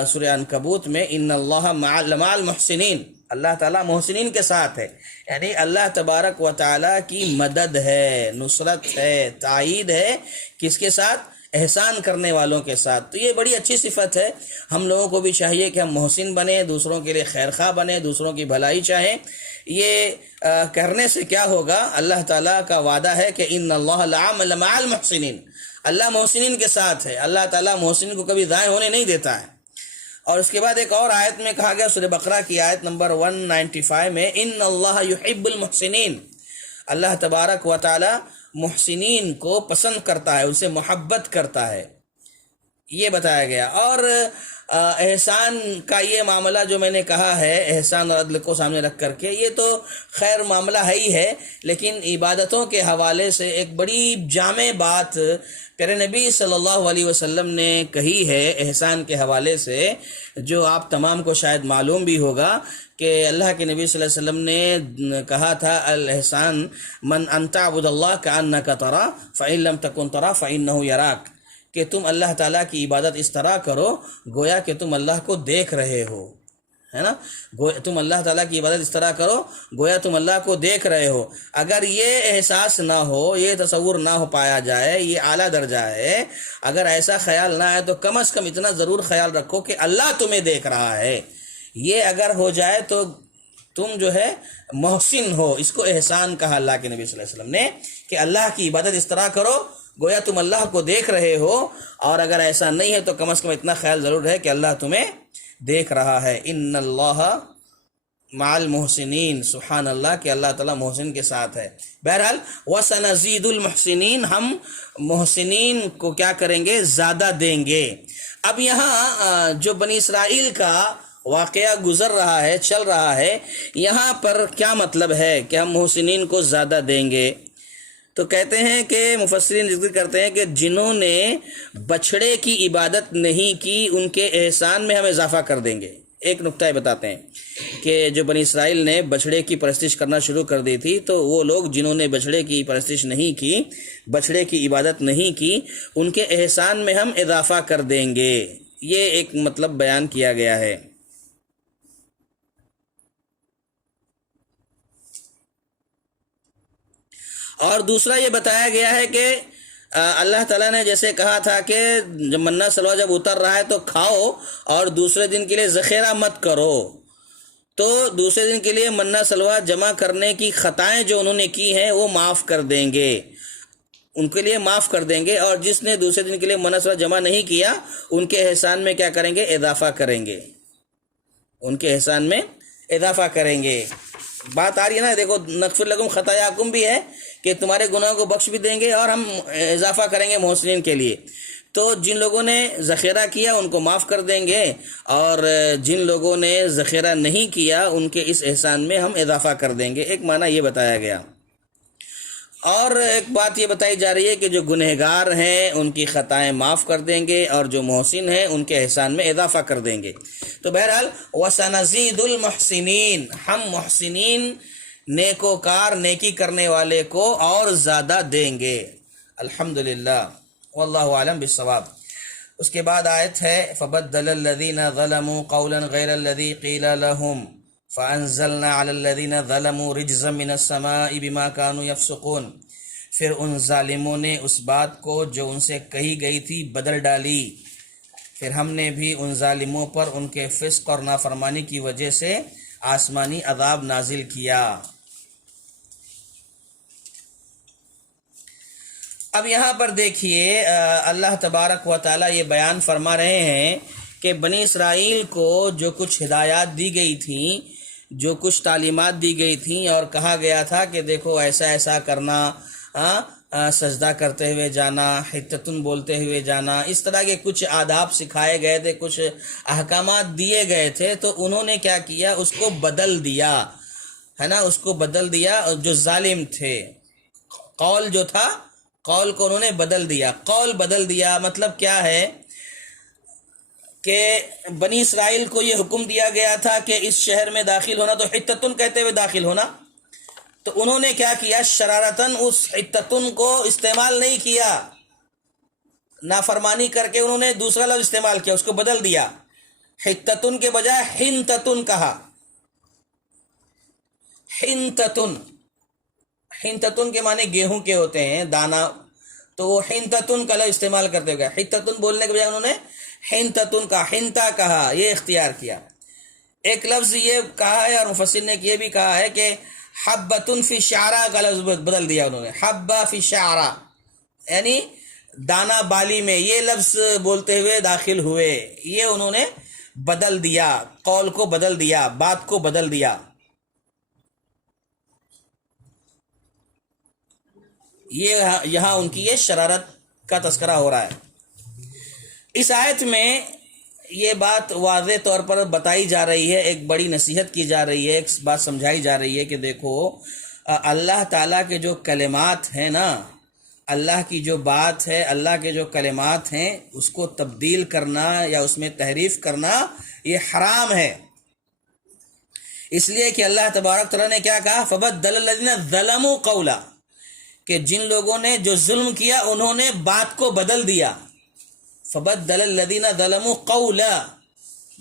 سورہ عنکبوت میں ان اللہ مع المحسنین، اللہ تعالیٰ محسنین کے ساتھ ہے، یعنی اللہ تبارک و تعالیٰ کی مدد ہے، نصرت ہے، تائید ہے، کس کے ساتھ؟ احسان کرنے والوں کے ساتھ۔ تو یہ بڑی اچھی صفت ہے، ہم لوگوں کو بھی چاہیے کہ ہم محسن بنیں، دوسروں کے لیے خیرخواہ بنیں، دوسروں کی بھلائی چاہیں۔ یہ کرنے سے کیا ہوگا؟ اللہ تعالیٰ کا وعدہ ہے کہ ان اللہ لمع المحسنین، اللہ محسنین کے ساتھ ہے، اللہ تعالیٰ محسنین کو کبھی ضائع ہونے نہیں دیتا ہے۔ اور اس کے بعد ایک اور آیت میں کہا گیا، سورہ بقرہ کی آیت نمبر 195 میں، ان اللہ یحب المحسنین، اللہ تبارک و تعالی محسنین کو پسند کرتا ہے، اسے محبت کرتا ہے، یہ بتایا گیا۔ اور احسان کا یہ معاملہ جو میں نے کہا ہے، احسان اور عدل کو سامنے رکھ کر کے، یہ تو خیر معاملہ ہے ہی ہے، لیکن عبادتوں کے حوالے سے ایک بڑی جامع بات پیارے نبی صلی اللہ علیہ وسلم نے کہی ہے احسان کے حوالے سے، جو آپ تمام کو شاید معلوم بھی ہوگا کہ اللہ کے نبی صلی اللہ علیہ وسلم نے کہا تھا الاحسان من ان تعبد اللہ کأنک تراه فإن لم تکن تراه فإنه یراک، کہ تم اللہ تعالیٰ کی عبادت اس طرح کرو گویا کہ تم اللہ کو دیکھ رہے ہو، ہے نا، تم اللہ تعالیٰ کی عبادت اس طرح کرو گویا تم اللہ کو دیکھ رہے ہو۔ اگر یہ احساس نہ ہو، یہ تصور نہ ہو پایا جائے، یہ اعلیٰ درجہ ہے، اگر ایسا خیال نہ آئے تو کم از کم اتنا ضرور خیال رکھو کہ اللہ تمہیں دیکھ رہا ہے، یہ اگر ہو جائے تو تم جو ہے محسن ہو۔ اس کو احسان کہا اللہ کے نبی صلی اللہ علیہ وسلم نے، کہ اللہ کی عبادت اس طرح کرو گویا تم اللہ کو دیکھ رہے ہو، اور اگر ایسا نہیں ہے تو کم از کم اتنا خیال ضرور ہے کہ اللہ تمہیں دیکھ رہا ہے۔ ان اللہ مع المحسنین، سبحان اللہ کہ اللہ تعالیٰ محسن کے ساتھ ہے۔ بہرحال وَسَنَزِيدُ الْمُحْسِنِينَ، ہم محسنین کو کیا کریں گے؟ زیادہ دیں گے۔ اب یہاں جو بنی اسرائیل کا واقعہ گزر رہا ہے، چل رہا ہے، یہاں پر کیا مطلب ہے کہ ہم محسنین کو زیادہ دیں گے؟ تو کہتے ہیں کہ مفسرین ذکر کرتے ہیں کہ جنہوں نے بچھڑے کی عبادت نہیں کی ان کے احسان میں ہم اضافہ کر دیں گے۔ ایک نقطہ یہ بتاتے ہیں کہ جو بنی اسرائیل نے بچھڑے کی پرستش کرنا شروع کر دی تھی، تو وہ لوگ جنہوں نے بچھڑے کی پرستش نہیں کی، بچھڑے کی عبادت نہیں کی، ان کے احسان میں ہم اضافہ کر دیں گے، یہ ایک مطلب بیان کیا گیا ہے۔ اور دوسرا یہ بتایا گیا ہے کہ اللہ تعالیٰ نے جیسے کہا تھا کہ جب منہ سلوہ جب اتر رہا ہے تو کھاؤ اور دوسرے دن کے لیے ذخیرہ مت کرو، تو دوسرے دن کے لیے منہ سلوہ جمع کرنے کی خطائیں جو انہوں نے کی ہیں وہ معاف کر دیں گے، ان کے لیے معاف کر دیں گے، اور جس نے دوسرے دن کے لیے منہ سلوہ جمع نہیں کیا ان کے احسان میں کیا کریں گے؟ اضافہ کریں گے، ان کے احسان میں اضافہ کریں گے۔ بات آ رہی ہے نا، دیکھو نغفر لکم خطایاکم بھی ہے کہ تمہارے گناہوں کو بخش بھی دیں گے اور ہم اضافہ کریں گے محسنین کے لیے۔ تو جن لوگوں نے ذخیرہ کیا ان کو معاف کر دیں گے، اور جن لوگوں نے ذخیرہ نہیں کیا ان کے اس احسان میں ہم اضافہ کر دیں گے، ایک معنی یہ بتایا گیا۔ اور ایک بات یہ بتائی جا رہی ہے کہ جو گنہگار ہیں ان کی خطائیں معاف کر دیں گے، اور جو محسن ہیں ان کے احسان میں اضافہ کر دیں گے۔ تو بہرحال وَسَنَزِيدُ الْمُحْسِنِينَ، ہم محسنین نیکوکار نیکی کرنے والے کو اور زیادہ دیں گے۔ الحمدللہ واللہ عالم بالصواب۔ اس کے بعد آیت ہے فَبَدَّلَ الَّذِينَ ظَلَمُوا قَوْلًا غَيْرَ الَّذِي قِيلَ لَهُمْ فَأَنزَلْنَا عَلَى الَّذِينَ ظَلَمُوا رِجْزًا مِّنَ السَّمَاءِ بِمَا كَانُوا يَفْسُقُونَ۔ پھر ان ظالموں نے اس بات کو جو ان سے کہی گئی تھی بدل ڈالی، پھر ہم نے بھی ان ظالموں پر ان کے فسق اور نافرمانی کی وجہ سے آسمانی عذاب نازل کیا۔ اب یہاں پر دیکھیے اللہ تبارک و تعالیٰ یہ بیان فرما رہے ہیں کہ بنی اسرائیل کو جو کچھ ہدایات دی گئی تھیں، جو کچھ تعلیمات دی گئی تھیں اور کہا گیا تھا کہ دیکھو ایسا ایسا کرنا، سجدہ کرتے ہوئے جانا، حتتن بولتے ہوئے جانا، اس طرح کے کچھ آداب سکھائے گئے تھے، کچھ احکامات دیے گئے تھے، تو انہوں نے کیا کیا؟ اس کو بدل دیا، ہے نا، اس کو بدل دیا۔ جو ظالم تھے، قول جو تھا، قول کو انہوں نے بدل دیا۔ قول بدل دیا مطلب کیا ہے کہ بنی اسرائیل کو یہ حکم دیا گیا تھا کہ اس شہر میں داخل ہونا تو حتتن کہتے ہوئے داخل ہونا، تو انہوں نے کیا کیا؟ شرارتاً اس حتتن کو استعمال نہیں کیا، نافرمانی کر کے انہوں نے دوسرا لفظ استعمال کیا، اس کو بدل دیا، حتتن کے بجائے حنتتن کہا۔ حنتتن، حنتتن کے معنی گیہوں کے ہوتے ہیں، دانا، تو وہ حنتتن کا لفظ استعمال کرتے ہوئے، حتتن بولنے کے بجائے انہوں نے حنتتن کا، حنتا کہا، یہ اختیار کیا۔ ایک لفظ یہ کہا ہے اور مفسر نے یہ بھی کہا ہے کہ حبتن فی شعرہ کا لفظ بدل دیا انہوں نے، حبہ فی شعرہ، یعنی دانا بالی میں، یہ لفظ بولتے ہوئے داخل ہوئے، یہ انہوں نے بدل دیا، قول کو بدل دیا، بات کو بدل دیا۔ یہ یہاں ان کی یہ شرارت کا تذکرہ ہو رہا ہے۔ اس آیت میں یہ بات واضح طور پر بتائی جا رہی ہے، ایک بڑی نصیحت کی جا رہی ہے، ایک بات سمجھائی جا رہی ہے کہ دیکھو اللہ تعالیٰ کے جو کلمات ہیں نا، اللہ کی جو بات ہے، اللہ کے جو کلمات ہیں، اس کو تبدیل کرنا یا اس میں تحریف کرنا یہ حرام ہے۔ اس لیے کہ اللہ تبارک تعالیٰ نے کیا کہا؟ فَبَدَّلَ الَّذِينَ ظَلَمُوا قَوْلًا، کہ جن لوگوں نے جو ظلم کیا انہوں نے بات کو بدل دیا۔ فَبَدَّلَ الَّذِينَ ظَلَمُوا قَوْلًا،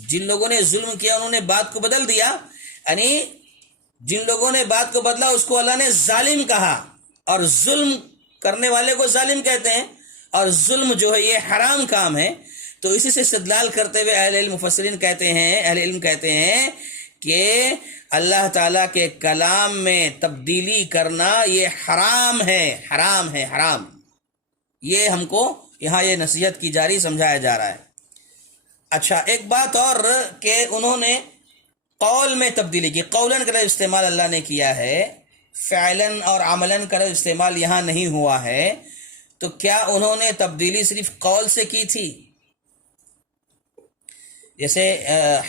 جن لوگوں نے ظلم کیا انہوں نے بات کو بدل دیا، یعنی جن لوگوں نے بات کو بدلا اس کو اللہ نے ظالم کہا، اور ظلم کرنے والے کو ظالم کہتے ہیں، اور ظلم جو ہے یہ حرام کام ہے۔ تو اسی سے استدلال کرتے ہوئے اہل علم مفسرین کہتے ہیں، اہل علم کہتے ہیں کہ اللہ تعالیٰ کے کلام میں تبدیلی کرنا یہ حرام ہے، حرام ہے، حرام۔ یہ ہم کو یہاں یہ نصیحت کی جا رہی، سمجھایا جا رہا ہے۔ اچھا، ایک بات اور کہ انہوں نے قول میں تبدیلی کی، قولاً کا استعمال اللہ نے کیا ہے، فعلاً اور عملاً کا استعمال یہاں نہیں ہوا ہے، تو کیا انہوں نے تبدیلی صرف قول سے کی تھی؟ جیسے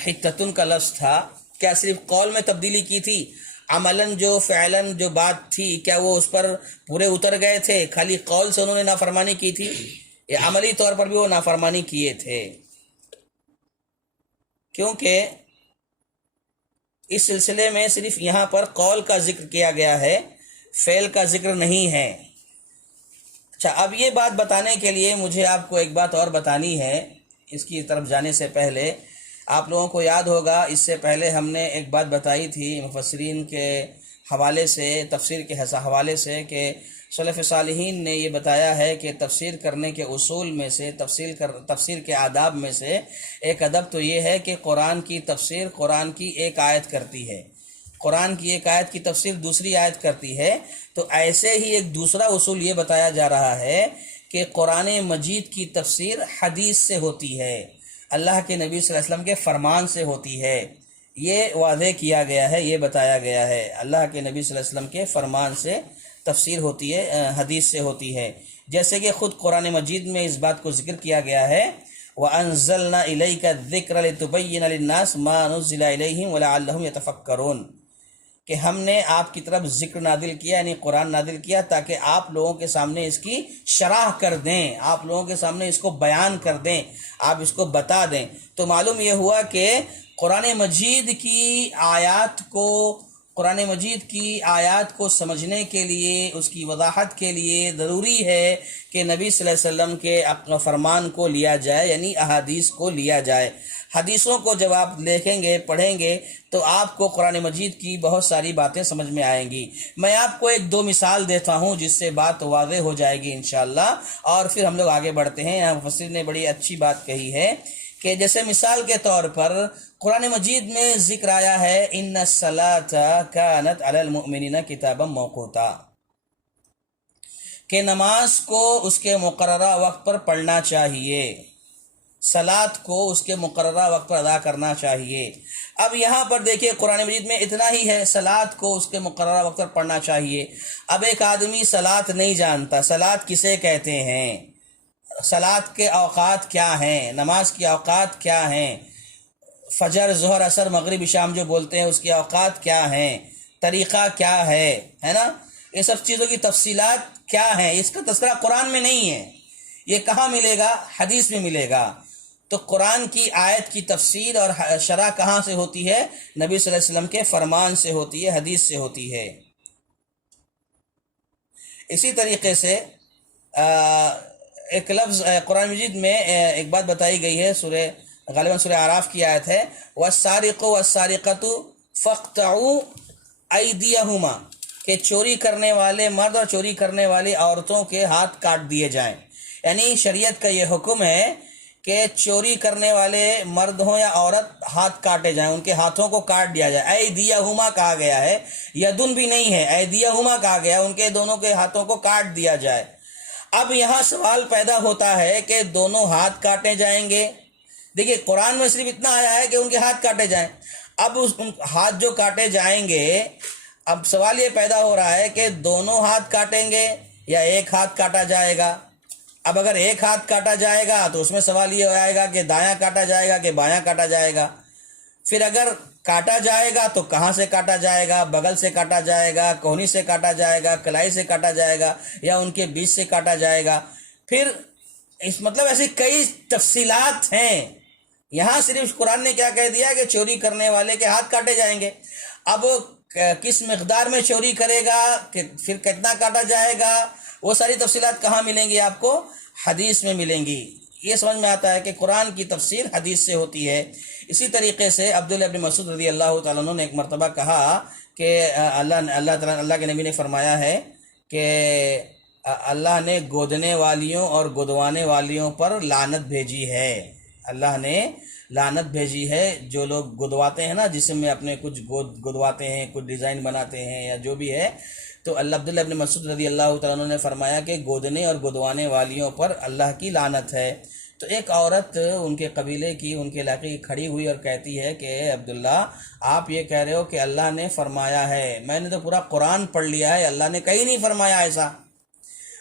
حتتن کا لفظ تھا، کیا صرف قول میں تبدیلی کی تھی؟ عملاً جو فعلاً جو بات تھی کیا وہ اس پر پورے اتر گئے تھے؟ خالی قول سے انہوں نے نافرمانی کی تھی، یا عملی طور پر بھی وہ نافرمانی کیے تھے؟ کیونکہ اس سلسلے میں صرف یہاں پر قول کا ذکر کیا گیا ہے، فعل کا ذکر نہیں ہے۔ اچھا، اب یہ بات بتانے کے لیے مجھے آپ کو ایک بات اور بتانی ہے، اس کی طرف جانے سے پہلے آپ لوگوں کو یاد ہوگا اس سے پہلے ہم نے ایک بات بتائی تھی مفسرین کے حوالے سے، تفسیر کے حوالے سے، کہ سلف صالحین نے یہ بتایا ہے کہ تفسیر کرنے کے اصول میں سے، تفسیر کے آداب میں سے ایک ادب تو یہ ہے کہ قرآن کی تفسیر قرآن کی ایک آیت کرتی ہے، قرآن کی ایک آیت کی تفسیر دوسری آیت کرتی ہے۔ تو ایسے ہی ایک دوسرا اصول یہ بتایا جا رہا ہے کہ قرآن مجید کی تفسیر حدیث سے ہوتی ہے، اللہ کے نبی صلی اللہ علیہ وسلم کے فرمان سے ہوتی ہے۔ یہ واضح کیا گیا ہے، یہ بتایا گیا ہے، اللہ کے نبی صلی اللہ علیہ وسلم کے فرمان سے تفسیر ہوتی ہے، حدیث سے ہوتی ہے۔ جیسے کہ خود قرآن مجید میں اس بات کو ذکر کیا گیا ہے، وَأَنزَلْنَا إِلَيْكَ الذِّكْرَ لِتُبَيِّنَ لِلنَّاسِ مَا نُزِّلَ إِلَيْهِمْ وَلَعَلَّهُمْ يَتَفَكَّرُونَ، کہ ہم نے آپ کی طرف ذکر نازل کیا، یعنی قرآن نازل کیا، تاکہ آپ لوگوں کے سامنے اس کی شرح کر دیں، آپ لوگوں کے سامنے اس کو بیان کر دیں، آپ اس کو بتا دیں۔ تو معلوم یہ ہوا کہ قرآن مجید کی آیات کو سمجھنے کے لیے، اس کی وضاحت کے لیے ضروری ہے کہ نبی صلی اللہ علیہ وسلم کے فرمان کو لیا جائے، یعنی احادیث کو لیا جائے۔ حدیثوں کو جب آپ دیکھیں گے پڑھیں گے تو آپ کو قرآن مجید کی بہت ساری باتیں سمجھ میں آئیں گی۔ میں آپ کو ایک دو مثال دیتا ہوں جس سے بات واضح ہو جائے گی انشاءاللہ، اور پھر ہم لوگ آگے بڑھتے ہیں۔ یہاں مفسر نے بڑی اچھی بات کہی ہے کہ جیسے مثال کے طور پر قرآن مجید میں ذکر آیا ہے ان الصلاۃ کانت علی المؤمنین کتابا موقوتا، کہ نماز کو اس کے مقررہ وقت پر پڑھنا چاہیے، صلاۃ کو اس کے مقررہ وقت پر ادا کرنا چاہیے۔ اب یہاں پر دیکھیے قرآن مجید میں اتنا ہی ہے، صلاۃ کو اس کے مقررہ وقت پر پڑھنا چاہیے۔ اب ایک آدمی صلاۃ نہیں جانتا، صلاۃ کسے کہتے ہیں، صلاۃ کے اوقات کیا ہیں، نماز کی اوقات کیا ہیں، فجر ظہر عصر مغرب شام جو بولتے ہیں اس کی اوقات کیا ہیں، طریقہ کیا ہے نا، یہ سب چیزوں کی تفصیلات کیا ہیں، اس کا تذکرہ قرآن میں نہیں ہے۔ یہ کہاں ملے گا؟ حدیث میں ملے گا۔ تو قرآن کی آیت کی تفسیر اور شرح کہاں سے ہوتی ہے؟ نبی صلی اللہ علیہ وسلم کے فرمان سے ہوتی ہے، حدیث سے ہوتی ہے۔ اسی طریقے سے ایک لفظ قرآن مجید میں ایک بات بتائی گئی ہے، غالباً سورہ اعراف کی آیت ہے، وَالسَّارِقُ وَالسَّارِقَةُ فَاقْطَعُوا أَيْدِيَهُمَا، کہ چوری کرنے والے مرد اور چوری کرنے والی عورتوں کے ہاتھ کاٹ دیے جائیں۔ یعنی شریعت کا یہ حکم ہے کہ چوری کرنے والے مرد ہوں یا عورت ہاتھ کاٹے جائیں، ان کے ہاتھوں کو کاٹ دیا جائے۔ ایدیہما کہا گیا ہے، یدن بھی نہیں ہے، ایدیہما کہا گیا، ان کے دونوں کے ہاتھوں کو کاٹ دیا جائے۔ اب یہاں سوال پیدا ہوتا ہے کہ دونوں ہاتھ کاٹے جائیں گے؟ دیکھیے قرآن میں صرف اتنا آیا ہے کہ ان کے ہاتھ کاٹے جائیں۔ اب ہاتھ جو کاٹے جائیں گے، اب سوال یہ پیدا ہو رہا ہے کہ دونوں ہاتھ کاٹیں گے یا ایک ہاتھ کاٹا جائے گا؟ اب اگر ایک ہاتھ کاٹا جائے گا تو اس میں سوال یہ آئے گا کہ دایاں کاٹا جائے گا کہ بایاں کاٹا جائے گا۔ پھر اگر کاٹا جائے گا تو کہاں سے کاٹا جائے گا؟ بغل سے کاٹا جائے گا، کوہنی سے کاٹا جائے گا، کلائی سے کاٹا جائے گا، یا ان کے بیچ سے کاٹا جائے گا؟ پھر اس مطلب ایسی کئی تفصیلات ہیں۔ یہاں صرف قرآن نے کیا کہہ دیا کہ چوری کرنے والے کے ہاتھ کاٹے جائیں گے۔ اب کس مقدار میں چوری کرے گا، پھر کتنا کاٹا جائے گا، وہ ساری تفصیلات کہاں ملیں گی؟ آپ کو حدیث میں ملیں گی۔ یہ سمجھ میں آتا ہے کہ قرآن کی تفسیر حدیث سے ہوتی ہے۔ اسی طریقے سے عبداللہ ابن مسعود رضی اللہ تعالیٰ عنہ نے ایک مرتبہ کہا کہ اللہ کے نبی نے فرمایا ہے کہ اللہ نے گودنے والیوں اور گدوانے والیوں پر لعنت بھیجی ہے۔ اللہ نے لعنت بھیجی ہے جو لوگ گدواتے ہیں نا، جسم میں اپنے کچھ گدواتے ہیں، کچھ ڈیزائن بناتے ہیں یا جو بھی ہے، تو عبداللہ ابن مسعود رضی اللہ تعالیٰ عنہ نے فرمایا کہ گودنے اور گدوانے والیوں پر اللہ کی لعنت ہے۔ تو ایک عورت ان کے قبیلے کی، ان کے علاقے کی کھڑی ہوئی اور کہتی ہے کہ عبداللہ آپ یہ کہہ رہے ہو کہ اللہ نے فرمایا ہے، میں نے تو پورا قرآن پڑھ لیا ہے، اللہ نے کہیں نہیں فرمایا ایسا۔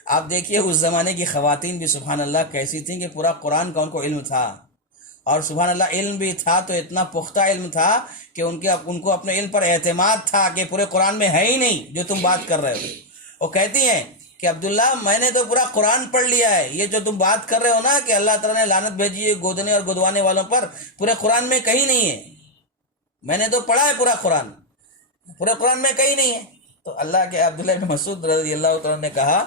آپ دیکھیے اس زمانے کی خواتین بھی سبحان اللہ کیسی تھیں کہ پورا قرآن کا ان کو علم تھا، اور سبحان اللہ علم بھی تھا تو اتنا پختہ علم تھا کہ ان کو اپنے علم پر اعتماد تھا کہ پورے قرآن میں ہے ہی نہیں جو تم بات کر رہے ہو۔ وہ کہتی ہیں کہ عبداللہ میں نے تو پورا قرآن پڑھ لیا ہے، یہ جو تم بات کر رہے ہو نا کہ اللہ تعالیٰ نے لعنت بھیجی ہے گودنے اور گدوانے والوں پر، پورے قرآن میں کہیں نہیں ہے، میں نے تو پڑھا ہے پورا قرآن، پورے قرآن میں کہیں نہیں ہے۔ تو اللہ کے عبداللہ بن مسعود رضی اللہ تعالیٰ نے کہا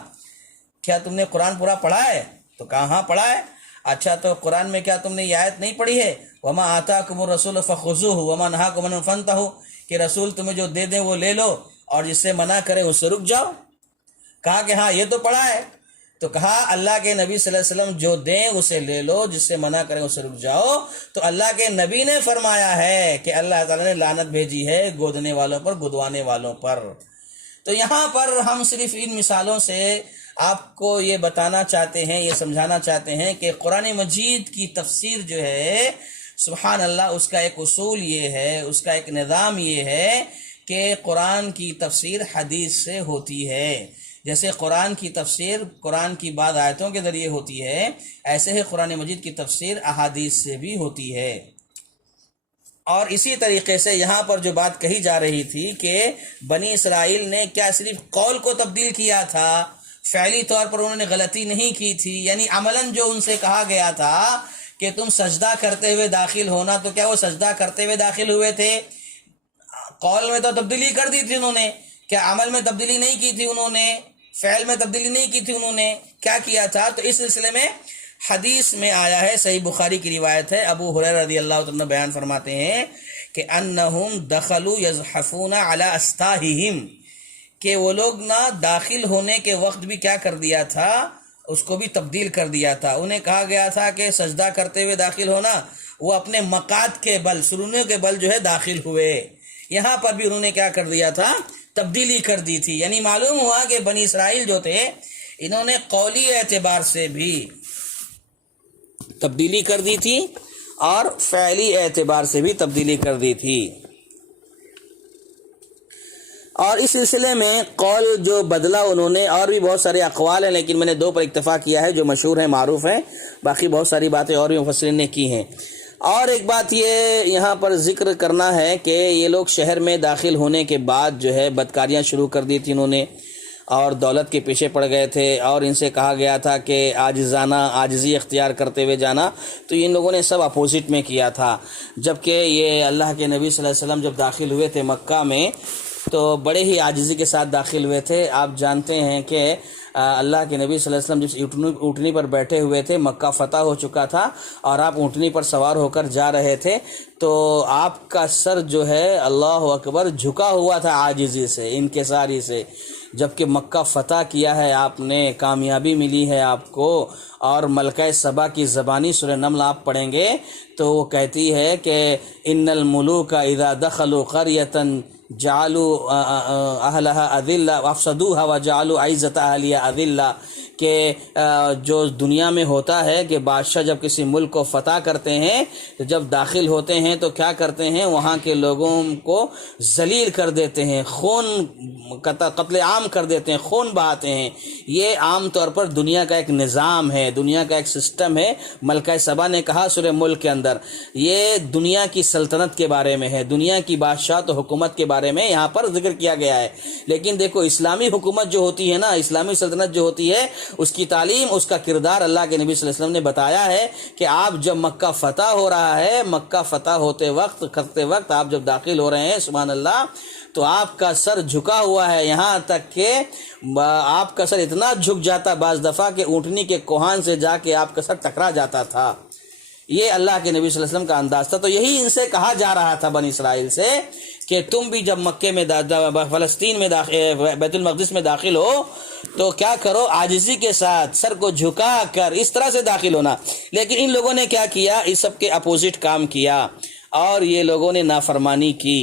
کیا تم نے قرآن پورا پڑھا ہے؟ تو کہا ہاں پڑھا ہے۔ اچھا تو قرآن میں کیا تم نے یہ آیت نہیں پڑھی ہے وَمَا آتَاكُمُ الرَّسُولُ فَخُذُوهُ وَمَا نَهَاكُمْ عَنْهُ فَانْتَهُوا، کہ رسول تمہیں جو دے دیں وہ لے لو اور جس سے منع کرے اس سے رک جاؤ؟ کہا کہ ہاں یہ تو پڑھا ہے۔ تو کہا اللہ کے نبی صلی اللہ علیہ وسلم جو دیں اسے لے لو، جس سے منع کریں اس سے رک جاؤ۔ تو اللہ کے نبی نے فرمایا ہے کہ اللہ تعالیٰ نے لعنت بھیجی ہے گودنے والوں پر، گدوانے والوں پر۔ تو یہاں پر ہم صرف ان مثالوں سے آپ کو یہ بتانا چاہتے ہیں، یہ سمجھانا چاہتے ہیں کہ قرآن مجید کی تفسیر جو ہے سبحان اللہ اس کا ایک اصول یہ ہے، اس کا ایک نظام یہ ہے کہ قرآن کی تفسیر حدیث سے ہوتی ہے۔ جیسے قرآن کی تفسیر قرآن کی بعض آیتوں کے ذریعے ہوتی ہے، ایسے ہی قرآن مجید کی تفسیر احادیث سے بھی ہوتی ہے۔ اور اسی طریقے سے یہاں پر جو بات کہی جا رہی تھی کہ بنی اسرائیل نے کیا صرف قول کو تبدیل کیا تھا، فعلی طور پر انہوں نے غلطی نہیں کی تھی، یعنی عملاً جو ان سے کہا گیا تھا کہ تم سجدہ کرتے ہوئے داخل ہونا، تو کیا وہ سجدہ کرتے ہوئے داخل ہوئے تھے؟ قول میں تو تبدیلی کر دی تھی انہوں نے، کیا عمل میں تبدیلی نہیں کی تھی انہوں نے؟ فعل میں تبدیلی نہیں کی تھی انہوں نے؟ کیا کیا تھا؟ تو اس سلسلے میں حدیث میں آیا ہے، صحیح بخاری کی روایت ہے، ابو ہریرہ رضی اللہ عنہ بیان فرماتے ہیں کہ انہم دخلوا یزحفون علی استاہہم، کہ وہ لوگ نہ داخل ہونے کے وقت بھی کیا کر دیا تھا، اس کو بھی تبدیل کر دیا تھا۔ انہیں کہا گیا تھا کہ سجدہ کرتے ہوئے داخل ہونا، وہ اپنے مقعد کے بل، سرونوں کے بل جو ہے داخل ہوئے۔ یہاں پر بھی انہوں نے کیا کر دیا تھا، تبدیلی کر دی تھی۔ یعنی معلوم ہوا کہ بنی اسرائیل جو تھے انہوں نے قولی اعتبار سے بھی تبدیلی کر دی تھی اور فعلی اعتبار سے بھی تبدیلی کر دی تھی۔ اور اس سلسلے میں قول جو بدلا انہوں نے، اور بھی بہت سارے اقوال ہیں لیکن میں نے دو پر اکتفا کیا ہے جو مشہور ہیں، معروف ہیں، باقی بہت ساری باتیں اور بھی مفسرین نے کی ہیں۔ اور ایک بات یہ یہاں پر ذکر کرنا ہے کہ یہ لوگ شہر میں داخل ہونے کے بعد جو ہے بدکاریاں شروع کر دی تھی انہوں نے، اور دولت کے پیچھے پڑ گئے تھے، اور ان سے کہا گیا تھا کہ عاجزی اختیار کرتے ہوئے جانا، تو ان لوگوں نے سب اپوزٹ میں کیا تھا۔ جبکہ یہ اللہ کے نبی صلی اللہ علیہ وسلم جب داخل ہوئے تھے مکہ میں تو بڑے ہی عاجزی کے ساتھ داخل ہوئے تھے۔ آپ جانتے ہیں کہ اللہ کے نبی صلی اللہ علیہ وسلم جس اونٹنی پر بیٹھے ہوئے تھے، مکہ فتح ہو چکا تھا اور آپ اونٹنی پر سوار ہو کر جا رہے تھے، تو آپ کا سر جو ہے اللہ اکبر جھکا ہوا تھا عاجزی سے، انکساری سے۔ جبکہ مکہ فتح کیا ہے آپ نے، کامیابی ملی ہے آپ کو، اور ملکہ سبا کی زبانی سورہ نمل آپ پڑھیں گے تو وہ کہتی ہے کہ ان الملوک اذا دخلوا قریۃ جعلوا اہلہا اذلہ وافسدوها وجعلوا عزت اہلہا اذلہ، کہ جو دنیا میں ہوتا ہے کہ بادشاہ جب کسی ملک کو فتح کرتے ہیں تو جب داخل ہوتے ہیں تو کیا کرتے ہیں، وہاں کے لوگوں کو ذلیل کر دیتے ہیں، قتل عام کر دیتے ہیں، خون بہاتے ہیں۔ یہ عام طور پر دنیا کا ایک نظام ہے، دنیا کا ایک سسٹم ہے۔ ملکہ سبا نے کہا سورہ ملک کے اندر، یہ دنیا کی سلطنت کے بارے میں ہے، دنیا کی بادشاہت و حکومت کے بارے میں یہاں پر ذکر کیا گیا ہے۔ لیکن دیکھو اسلامی حکومت جو ہوتی ہے نا، اسلامی سلطنت جو ہوتی ہے، اس کی تعلیم، اس کا کردار اللہ کے نبی صلی اللہ علیہ وسلم نے بتایا ہے کہ آپ جب مکہ فتح ہو رہا ہے، مکہ فتح کرتے وقت آپ جب داخل ہو رہے ہیں، سبحان اللہ، تو آپ کا سر جھکا ہوا ہے، یہاں تک کہ آپ کا سر اتنا جھک جاتا بعض دفعہ کہ اونٹنی کے کوہان سے جا کے آپ کا سر ٹکرا جاتا تھا۔ یہ اللہ کے نبی صلی اللہ علیہ وسلم کا انداز تھا۔ تو یہی ان سے کہا جا رہا تھا بنی اسرائیل سے کہ تم بھی جب مکے میں فلسطین میں بیت المقدس میں داخل ہو تو کیا کرو، عاجزی کے ساتھ سر کو جھکا کر اس طرح سے داخل ہونا۔ لیکن ان لوگوں نے کیا کیا، اس سب کے اپوزٹ کام کیا اور یہ لوگوں نے نافرمانی کی،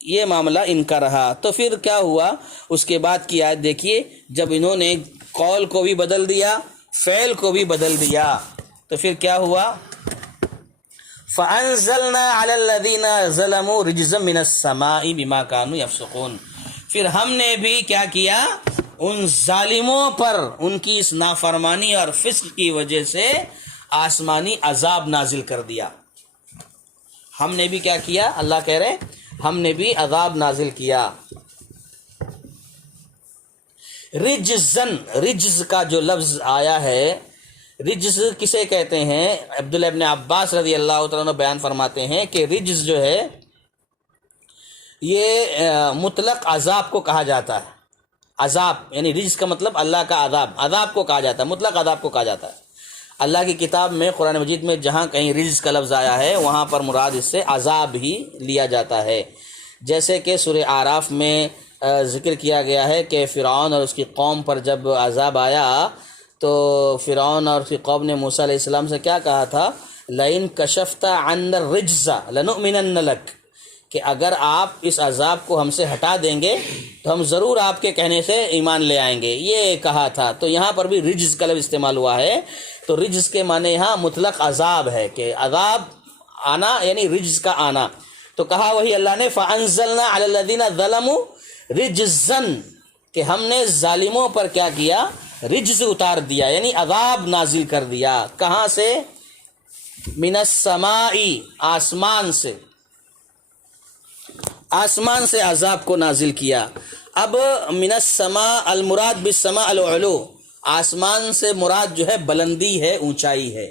یہ معاملہ ان کا رہا۔ تو پھر کیا ہوا، اس کے بعد کی آیت دیکھیے، جب انہوں نے قول کو بھی بدل دیا، فعل کو بھی بدل دیا، تو پھر کیا ہوا، فَأَنزَلْنَا عَلَى الَّذِينَ ظَلَمُوا رِجْزًا مِّنَ السَّمَاءِ بِمَا كَانُوا يَفْسُقُونَ۔ پھر ہم نے بھی کیا کیا، ان ظالموں پر ان کی اس نافرمانی اور فسق کی وجہ سے آسمانی عذاب نازل کر دیا۔ ہم نے بھی کیا کیا، اللہ کہہ رہے ہم نے بھی عذاب نازل کیا۔ رجزن، رجز کا جو لفظ آیا ہے، رجز کسے کہتے ہیں، عبداللہ ابن عباس رضی اللہ تعالیٰ بیان فرماتے ہیں کہ رجز جو ہے یہ مطلق عذاب کو کہا جاتا ہے۔ عذاب یعنی رجز کا مطلب اللہ کا عذاب، عذاب کو کہا جاتا ہے، مطلق عذاب کو کہا جاتا ہے۔ اللہ کی کتاب میں قرآن مجید میں جہاں کہیں رجز کا لفظ آیا ہے وہاں پر مراد اس سے عذاب ہی لیا جاتا ہے۔ جیسے کہ سورہ اعراف میں ذکر کیا گیا ہے کہ فرعون اور اس کی قوم پر جب عذاب آیا تو فرعون اور اس کی قوم نے موسیٰ علیہ السلام سے کیا کہا تھا، لَئِن كَشَفْتَ عَنَّا الرِّجْزَ لَنُؤْمِنَنَّ لَكَ، کہ اگر آپ اس عذاب کو ہم سے ہٹا دیں گے تو ہم ضرور آپ کے کہنے سے ایمان لے آئیں گے، یہ کہا تھا۔ تو یہاں پر بھی رجز کا لفظ استعمال ہوا ہے، تو رجز کے معنی یہاں مطلق عذاب ہے کہ عذاب آنا یعنی رجز کا آنا۔ تو کہا وہی اللہ نے فَأَنزَلْنَا عَلَى الَّذِينَ ظَلَمُوا رِجْزًا، کہ ہم نے ظالموں پر کیا کیا، رجز اتار دیا یعنی عذاب نازل کر دیا۔ کہاں سے، من السماء، آسمان سے، آسمان سے عذاب کو نازل کیا۔ اب من السماء المراد بالسماء العلو، آسمان سے مراد جو ہے بلندی ہے، اونچائی ہے۔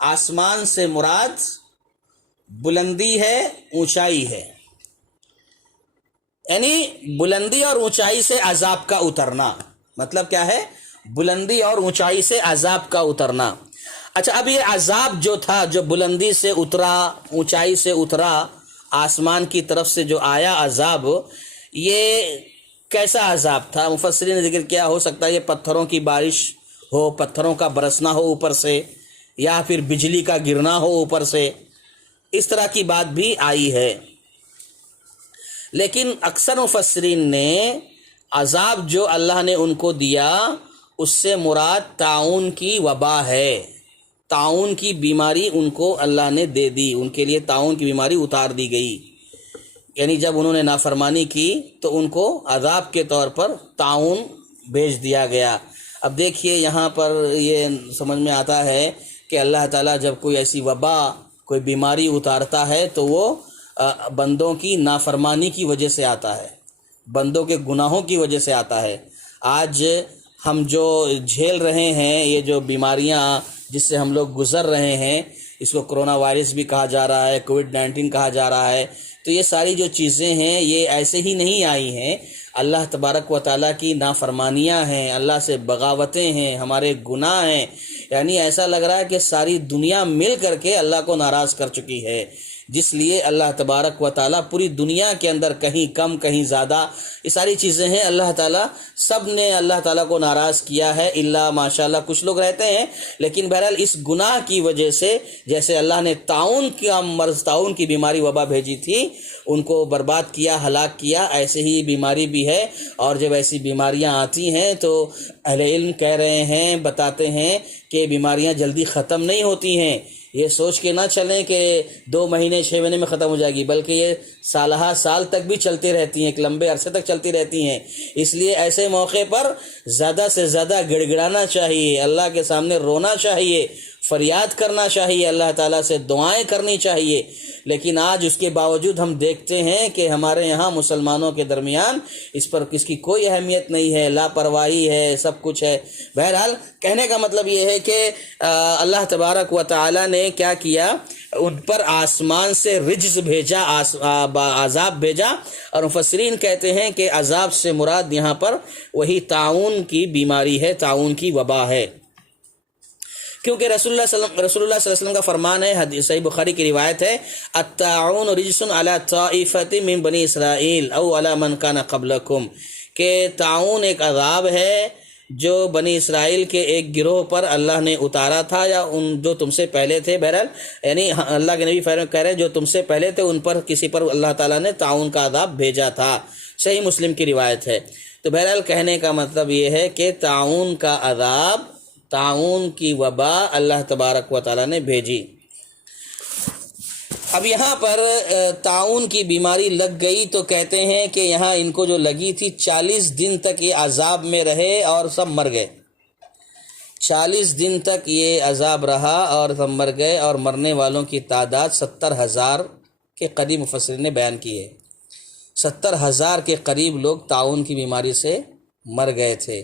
آسمان سے مراد بلندی ہے، اونچائی ہے، یعنی بلندی اور اونچائی سے عذاب کا اترنا۔ مطلب کیا ہے، بلندی اور اونچائی سے عذاب کا اترنا۔ اچھا، اب یہ عذاب جو تھا، جو بلندی سے اترا، اونچائی سے اترا، آسمان کی طرف سے جو آیا عذاب، یہ کیسا عذاب تھا؟ مفسرین نے ذکر کیا ہو سکتا ہے یہ پتھروں کی بارش ہو، پتھروں کا برسنا ہو اوپر سے، یا پھر بجلی کا گرنا ہو اوپر سے، اس طرح کی بات بھی آئی ہے۔ لیکن اکثر مفسرین نے عذاب جو اللہ نے ان کو دیا اس سے مراد طاعون کی وبا ہے۔ طاعون کی بیماری ان کو اللہ نے دے دی، ان کے لیے طاعون کی بیماری اتار دی گئی، یعنی جب انہوں نے نافرمانی کی تو ان کو عذاب کے طور پر طاعون بھیج دیا گیا۔ اب دیکھیے یہاں پر یہ سمجھ میں آتا ہے کہ اللہ تعالیٰ جب کوئی ایسی وبا، کوئی بیماری اتارتا ہے تو وہ بندوں کی نافرمانی کی وجہ سے آتا ہے، بندوں کے گناہوں کی وجہ سے آتا ہے۔ آج ہم جو جھیل رہے ہیں، یہ جو بیماریاں جس سے ہم لوگ گزر رہے ہیں، اس کو کرونا وائرس بھی کہا جا رہا ہے، کووڈ-19 کہا جا رہا ہے، تو یہ ساری جو چیزیں ہیں یہ ایسے ہی نہیں آئی ہیں، اللہ تبارک و تعالیٰ کی نافرمانیاں ہیں، اللہ سے بغاوتیں ہیں، ہمارے گناہ ہیں، یعنی ایسا لگ رہا ہے کہ ساری دنیا مل کر کے اللہ کو ناراض کر چکی ہے، جس لیے اللہ تبارک و تعالیٰ پوری دنیا کے اندر کہیں کم کہیں زیادہ یہ ساری چیزیں ہیں، اللہ تعالیٰ سب نے اللہ تعالیٰ کو ناراض کیا ہے، الا ماشاءاللہ کچھ لوگ رہتے ہیں۔ لیکن بہرحال اس گناہ کی وجہ سے جیسے اللہ نے طاعون کا مرض، طاعون کی بیماری وبا بھیجی تھی، ان کو برباد کیا، ہلاک کیا، ایسے ہی بیماری بھی ہے۔ اور جب ایسی بیماریاں آتی ہیں تو اہل علم کہہ رہے ہیں، بتاتے ہیں کہ بیماریاں جلدی ختم نہیں ہوتی ہیں، یہ سوچ کے نہ چلیں کہ 2 مہینے 6 مہینے میں ختم ہو جائے گی، بلکہ یہ سالہ سال تک بھی چلتی رہتی ہیں، ایک لمبے عرصے تک چلتی رہتی ہیں۔ اس لیے ایسے موقع پر زیادہ سے زیادہ گڑ گڑانا چاہیے، اللہ کے سامنے رونا چاہیے، فریاد کرنا چاہیے، اللہ تعالیٰ سے دعائیں کرنی چاہیے۔ لیکن آج اس کے باوجود ہم دیکھتے ہیں کہ ہمارے یہاں مسلمانوں کے درمیان اس کی کوئی اہمیت نہیں ہے، لاپرواہی ہے، سب کچھ ہے۔ بہرحال کہنے کا مطلب یہ ہے کہ اللہ تبارک و تعالیٰ نے کیا کیا، ان پر آسمان سے رجز بھیجا، عذاب بھیجا، اور مفسرین کہتے ہیں کہ عذاب سے مراد یہاں پر وہی طاعون کی بیماری ہے، طاعون کی وبا ہے، کیونکہ رسول اللہ صلی اللہ علیہ وسلم کا فرمان ہے، حدیث صحیح بخاری کی روایت ہے، الطاعون رجس علی طائفۃ من بنی اسرائیل او علی من کان قبلکم، کہ طاعون ایک عذاب ہے جو بنی اسرائیل کے ایک گروہ پر اللہ نے اتارا تھا، یا ان جو تم سے پہلے تھے۔ بہرحال یعنی اللہ کے نبی کہہ رہے جو تم سے پہلے تھے ان پر کسی پر اللہ تعالیٰ نے طاعون کا عذاب بھیجا تھا، صحیح مسلم کی روایت ہے۔ تو بہرحال کہنے کا مطلب یہ ہے کہ طاعون کا عذاب، طاعون کی وبا اللہ تبارک و تعالیٰ نے بھیجی۔ اب یہاں پر طاعون کی بیماری لگ گئی تو کہتے ہیں کہ یہاں ان کو جو لگی تھی 40 دن تک یہ عذاب میں رہے اور سب مر گئے، 40 دن تک یہ عذاب رہا اور سب مر گئے، اور مرنے والوں کی تعداد 70,000 کے قریب مفسرین نے بیان کی ہے، 70,000 کے قریب لوگ طاعون کی بیماری سے مر گئے تھے۔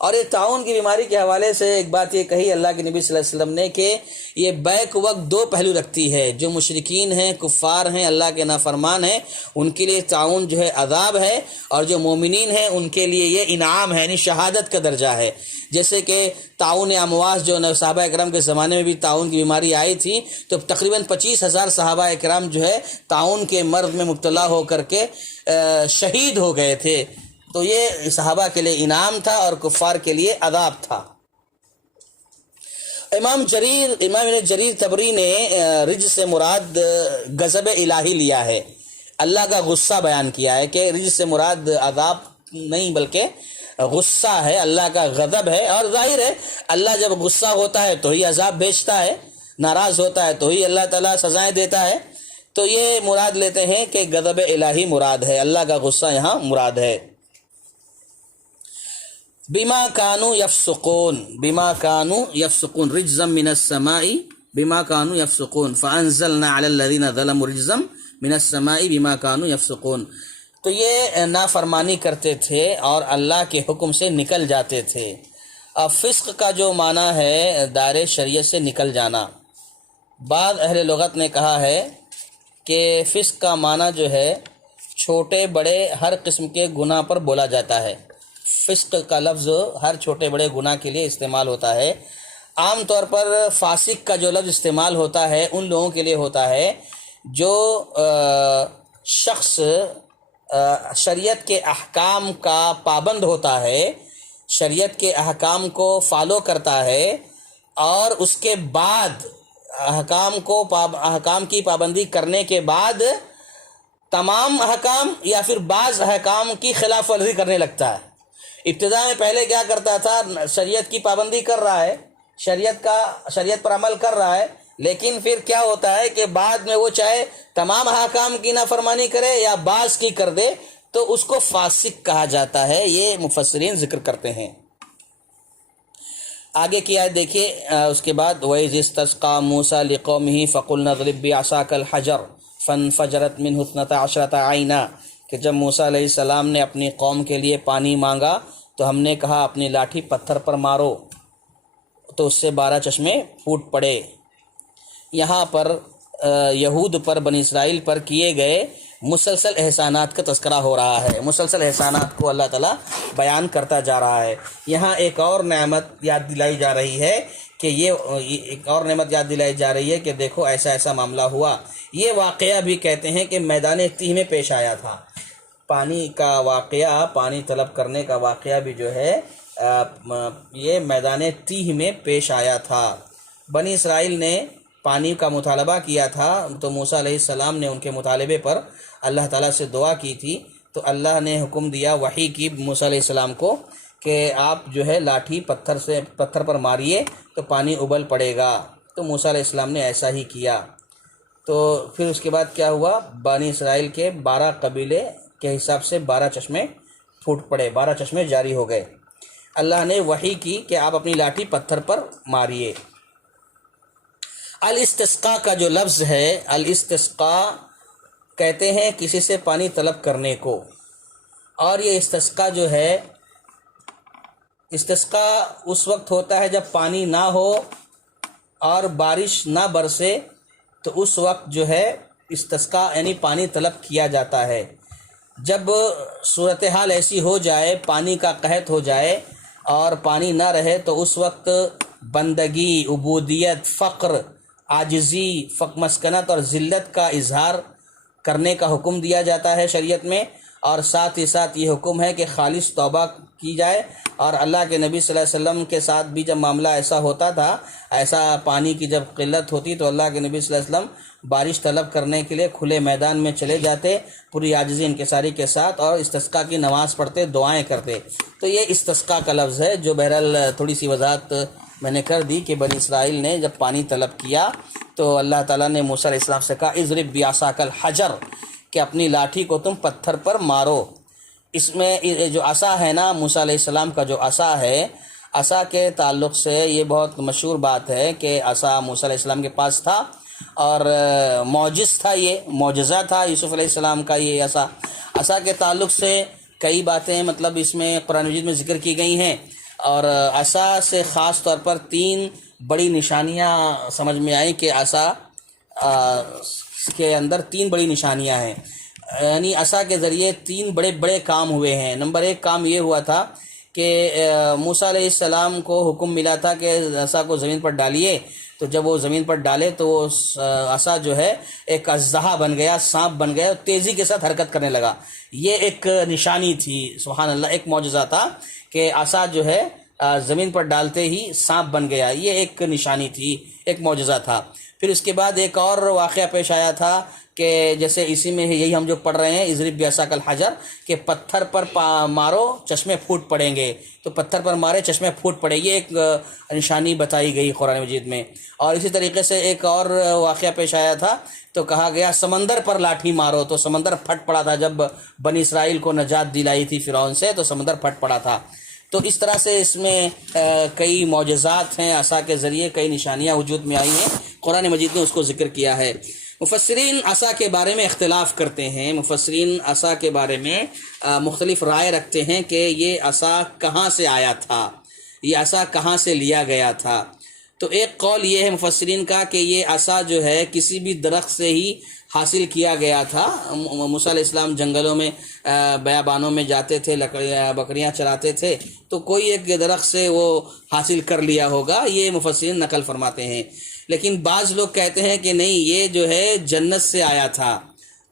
اور یہ طاعون کی بیماری کے حوالے سے ایک بات یہ کہی اللہ کے نبی صلی اللہ علیہ وسلم نے کہ یہ بیک وقت 2 پہلو رکھتی ہے، جو مشرکین ہیں، کفار ہیں، اللہ کے نافرمان ہیں، ان کے لیے طاعون جو ہے عذاب ہے، اور جو مومنین ہیں ان کے لیے یہ انعام ہے، یعنی شہادت کا درجہ ہے۔ جیسے کہ طاعون امواس جو صحابہ اکرام کے زمانے میں بھی طاعون کی بیماری آئی تھی تو تقریباً 25,000 صحابہ اکرام جو ہے طاعون کے مرض میں مبتلا ہو کر کے شہید ہو گئے تھے، تو یہ صحابہ کے لیے انعام تھا اور کفار کے لیے عذاب تھا۔ امام جریر طبری نے رجز سے مراد غضب الہی لیا ہے، اللہ کا غصہ بیان کیا ہے کہ رجز سے مراد عذاب نہیں بلکہ غصہ ہے، اللہ کا غضب ہے، اور ظاہر ہے اللہ جب غصہ ہوتا ہے تو ہی عذاب بھیجتا ہے، ناراض ہوتا ہے تو ہی اللہ تعالیٰ سزائیں دیتا ہے، تو یہ مراد لیتے ہیں کہ غضب الہی مراد ہے، اللہ کا غصہ یہاں مراد ہے۔ بما كانوا يفسقون رجزا من السماء بما كانوا يفسقون فانزلنا على الذين ظلموا رجزا من السماء بما كانوا يفسقون، تو یہ نافرمانی کرتے تھے اور اللہ کے حکم سے نکل جاتے تھے۔ اب فسق کا جو معنی ہے دائرے شریعت سے نکل جانا، بعض اہل لغت نے کہا ہے کہ فسق کا معنی جو ہے چھوٹے بڑے ہر قسم کے گناہ پر بولا جاتا ہے، فسق کا لفظ ہر چھوٹے بڑے گناہ کے لیے استعمال ہوتا ہے۔ عام طور پر فاسق کا جو لفظ استعمال ہوتا ہے ان لوگوں کے لیے ہوتا ہے جو شخص شریعت کے احکام کا پابند ہوتا ہے، شریعت کے احکام کو فالو کرتا ہے، اور اس کے بعد احکام کی پابندی کرنے کے بعد تمام احکام یا پھر بعض احکام کی خلاف ورزی کرنے لگتا ہے۔ ابتدا میں پہلے کیا کرتا تھا، شریعت کی پابندی کر رہا ہے، شریعت پر عمل کر رہا ہے، لیکن پھر کیا ہوتا ہے کہ بعد میں وہ چاہے تمام احکام کی نافرمانی کرے یا بعض کی کر دے تو اس کو فاسق کہا جاتا ہے۔ یہ مفسرین ذکر کرتے ہیں۔ آگے کی آیت دیکھیے، اس کے بعد وَإِذِ اسْتَسْقَىٰ مُوسَىٰ لِقَوْمِهِ فَقُلْنَا اضْرِب بِّعَصَاكَ الْحَجَرَ فَانْفَجَرَتْ مِنْهُ اثْنَتَا عَشْرَةَ عَيْنًا، کہ جب موسیٰ علیہ السلام نے اپنی قوم کے لیے پانی مانگا تو ہم نے کہا اپنی لاٹھی پتھر پر مارو، تو اس سے 12 چشمے پھوٹ پڑے۔ یہاں پر یہود پر، بنی اسرائیل پر کیے گئے مسلسل احسانات کا تذکرہ ہو رہا ہے، مسلسل احسانات کو اللہ تعالیٰ بیان کرتا جا رہا ہے۔ یہاں ایک اور نعمت یاد دلائی جا رہی ہے کہ کہ دیکھو ایسا ایسا معاملہ ہوا۔ یہ واقعہ بھی کہتے ہیں کہ میدان تیہ میں پیش آیا تھا۔ پانی کا واقعہ، پانی طلب کرنے کا واقعہ بھی جو ہے یہ میدان تیہ میں پیش آیا تھا۔ بنی اسرائیل نے پانی کا مطالبہ کیا تھا تو موسیٰ علیہ السلام نے ان کے مطالبے پر اللہ تعالیٰ سے دعا کی تھی، تو اللہ نے حکم دیا، وحی کی موسیٰ علیہ السلام کو کہ آپ جو ہے لاٹھی پتھر پر ماریے تو پانی ابل پڑے گا۔ تو موسیٰ علیہ السلام نے ایسا ہی کیا۔ تو پھر اس کے بعد کیا ہوا، بنی اسرائیل کے 12 قبیلے کے حساب سے 12 چشمے پھوٹ پڑے، 12 چشمے جاری ہو گئے۔ اللہ نے وحی کی کہ آپ اپنی لاٹھی پتھر پر ماریے۔ الاستسقاء کا جو لفظ ہے، الاستسقاء کہتے ہیں کسی سے پانی طلب کرنے کو، اور یہ استسقاء جو ہے، استسقاء اس وقت ہوتا ہے جب پانی نہ ہو اور بارش نہ برسے، تو اس وقت جو ہے استسقاء یعنی پانی طلب کیا جاتا ہے۔ جب صورتحال ایسی ہو جائے، پانی کا قحط ہو جائے اور پانی نہ رہے، تو اس وقت بندگی، عبودیت، فقر، عاجزی، مسکنت اور ذلت کا اظہار کرنے کا حکم دیا جاتا ہے شریعت میں، اور ساتھ ہی ساتھ یہ حکم ہے کہ خالص توبہ کی جائے۔ اور اللہ کے نبی صلی اللہ علیہ وسلم کے ساتھ بھی جب معاملہ ایسا ہوتا تھا، ایسا پانی کی جب قلت ہوتی تو اللہ کے نبی صلی اللہ علیہ وسلم بارش طلب کرنے کے لیے کھلے میدان میں چلے جاتے پوری عاجزی انکساری کے ساتھ، اور استسقاء کی نماز پڑھتے، دعائیں کرتے۔ تو یہ استسقاء کا لفظ ہے، جو بہرحال تھوڑی سی وضاحت میں نے کر دی کہ بنی اسرائیل نے جب پانی طلب کیا تو اللہ تعالیٰ نے موسیٰ علیہ السلام سے کہا اضرب بعصاک الحجر، کہ اپنی لاٹھی کو تم پتھر پر مارو۔ اس میں جو عصا ہے نا، موسیٰ علیہ السلام کا جو عصا ہے، عصا کے تعلق سے یہ بہت مشہور بات ہے کہ عصا موسیٰ علیہ السلام کے پاس تھا، اور معجز تھا، یہ معجزہ تھا یوسف علیہ السلام کا یہ عصا کے تعلق سے کئی باتیں مطلب اس میں قرآن مجید میں ذکر کی گئی ہیں، اور عصا سے خاص طور پر 3 بڑی نشانیاں سمجھ میں آئیں کہ عصا کے اندر 3 بڑی نشانیاں ہیں، یعنی عصا کے ذریعے 3 بڑے بڑے کام ہوئے ہیں۔ نمبر 1 کام یہ ہوا تھا کہ موسیٰ علیہ السلام کو حکم ملا تھا کہ عصا کو زمین پر ڈالیے، تو جب وہ زمین پر ڈالے تو وہ عصا جو ہے ایک اژدہا بن گیا، سانپ بن گیا، تیزی کے ساتھ حرکت کرنے لگا۔ یہ ایک نشانی تھی، سبحان اللہ، ایک معجزہ تھا کہ عصا جو ہے زمین پر ڈالتے ہی سانپ بن گیا، یہ ایک نشانی تھی، ایک معجزہ تھا۔ پھر اس کے بعد ایک اور واقعہ پیش آیا تھا کہ جیسے اسی میں یہی ہم جو پڑھ رہے ہیں اضرب بعصاک الحجر، کہ پتھر پر مارو چشمے پھوٹ پڑیں گے، تو پتھر پر مارے چشمے پھوٹ پڑے، یہ ایک نشانی بتائی گئی قرآن مجید میں۔ اور اسی طریقے سے ایک اور واقعہ پیش آیا تھا، تو کہا گیا سمندر پر لاٹھی مارو، تو سمندر پھٹ پڑا تھا، جب بنی اسرائیل کو نجات دلائی تھی فرعون سے تو سمندر پھٹ پڑا تھا۔ تو اس طرح سے اس میں کئی معجزات ہیں، عصا کے ذریعے کئی نشانیاں وجود میں آئی ہیں، قرآن مجید نے اس کو ذکر کیا ہے۔ مفسرین عصا کے بارے میں اختلاف کرتے ہیں، مفسرین عصا کے بارے میں مختلف رائے رکھتے ہیں کہ یہ عصا کہاں سے آیا تھا، یہ عصا کہاں سے لیا گیا تھا۔ تو ایک قول یہ ہے مفسرین کا کہ یہ عصا جو ہے کسی بھی درخت سے ہی حاصل کیا گیا تھا۔ موسیٰ علیہ السلام جنگلوں میں بیابانوں میں جاتے تھے، بکریاں چراتے تھے، تو کوئی ایک درخت سے وہ حاصل کر لیا ہوگا، یہ مفسرین نقل فرماتے ہیں۔ لیکن بعض لوگ کہتے ہیں کہ نہیں، یہ جو ہے جنت سے آیا تھا،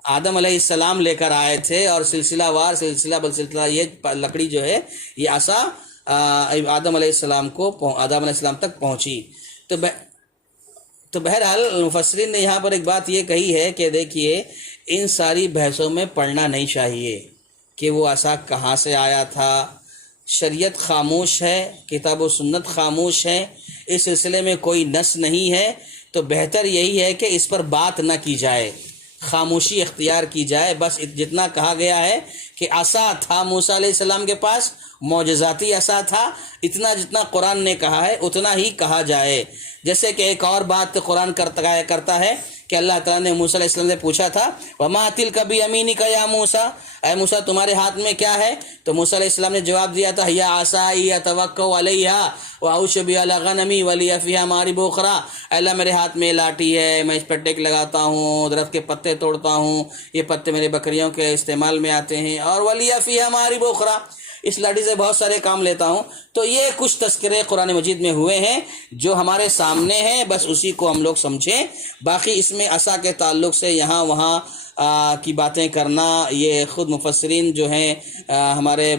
آدم علیہ السلام لے کر آئے تھے، اور سلسلہ وار سلسلہ بسلسلہ یہ لکڑی جو ہے، یہ عصا آدم علیہ السلام تک پہنچی۔ تو بہرحال مفسرین نے یہاں پر ایک بات یہ کہی ہے کہ دیکھیے، ان ساری بحثوں میں پڑھنا نہیں چاہیے کہ وہ عصا کہاں سے آیا تھا۔ شریعت خاموش ہے، کتاب و سنت خاموش ہے، اس سلسلے میں کوئی نص نہیں ہے، تو بہتر یہی ہے کہ اس پر بات نہ کی جائے، خاموشی اختیار کی جائے۔ بس جتنا کہا گیا ہے کہ عصا تھا موسیٰ علیہ السلام کے پاس، معجزاتی عصا تھا، جتنا قرآن نے کہا ہے اتنا ہی کہا جائے۔ جیسے کہ ایک اور بات قرآن کرتا ہے کہ اللہ تعالیٰ نے موسیٰ علیہ السلام سے پوچھا تھا، وَمَا تِلْكَ بِيَمِينِكَ يَا مُوسَىٰ، اے موسیٰ تمہارے ہاتھ میں کیا ہے؟ تو موسیٰ علیہ السلام نے جواب دیا تھا، یا عصای اتوکأ علیہا وأحش بہا علی غنمی ولی فیہا مآرب اخری، اے اللہ میرے ہاتھ میں لاٹھی ہے، میں اس پر ٹیک لگاتا ہوں، درخت کے پتے توڑتا ہوں، یہ پتے میرے بکریوں کے استعمال میں آتے ہیں، اور ولی فیہا مآرب اخری، اس لاٹھی سے بہت سارے کام لیتا ہوں۔ تو یہ کچھ تذکرے قرآن مجید میں ہوئے ہیں جو ہمارے سامنے ہیں، بس اسی کو ہم لوگ سمجھیں۔ باقی اس میں عصا کے تعلق سے یہاں وہاں کی باتیں کرنا، یہ خود مفسرین جو ہیں ہمارے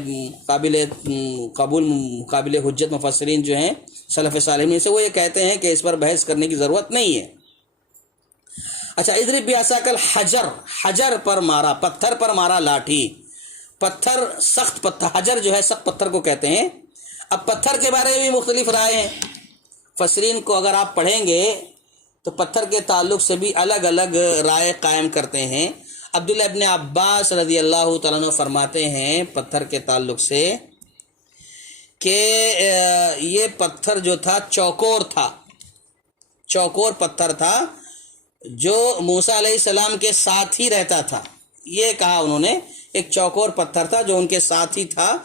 قابل حجت مفسرین جو ہیں سلف صالحین سے، وہ یہ کہتے ہیں کہ اس پر بحث کرنے کی ضرورت نہیں ہے۔ اچھا، اضرب بعصاک الحجر، حجر پر مارا، پتھر پر مارا لاٹھی۔ پتھر، سخت پتھر، حجر جو ہے سخت پتھر کو کہتے ہیں۔ اب پتھر کے بارے میں بھی مختلف رائے ہیں مفسرین کو، اگر آپ پڑھیں گے تو پتھر کے تعلق سے بھی الگ الگ رائے قائم کرتے ہیں۔ عبداللہ ابن عباس رضی اللہ تعالیٰ عنہ فرماتے ہیں پتھر کے تعلق سے کہ یہ پتھر جو تھا چوکور تھا، چوکور پتھر تھا جو موسیٰ علیہ السلام کے ساتھ ہی رہتا تھا۔ یہ کہا انہوں نے، ایک چوکور پتھر تھا جو ان کے ساتھ ہی تھا۔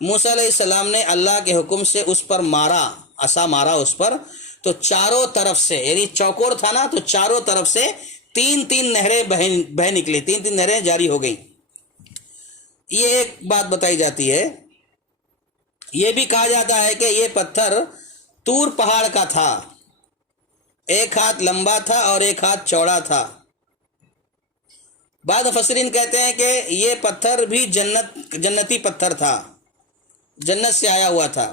موسیٰ علیہ السلام نے اللہ کے حکم سے اس پر مارا، عصا مارا اس پر، تو چاروں طرف سے، یعنی چوکور تھا نا، تو چاروں طرف سے تین نہریں بہ نکلی، تین نہریں جاری ہو گئیں۔ یہ ایک بات بتائی جاتی ہے۔ یہ بھی کہا جاتا ہے کہ یہ پتھر طور پہاڑ کا تھا، ایک ہاتھ لمبا تھا اور ایک ہاتھ چوڑا تھا۔ بعض مفسرین کہتے ہیں کہ یہ پتھر بھی جنتی پتھر تھا، جنت سے آیا ہوا تھا،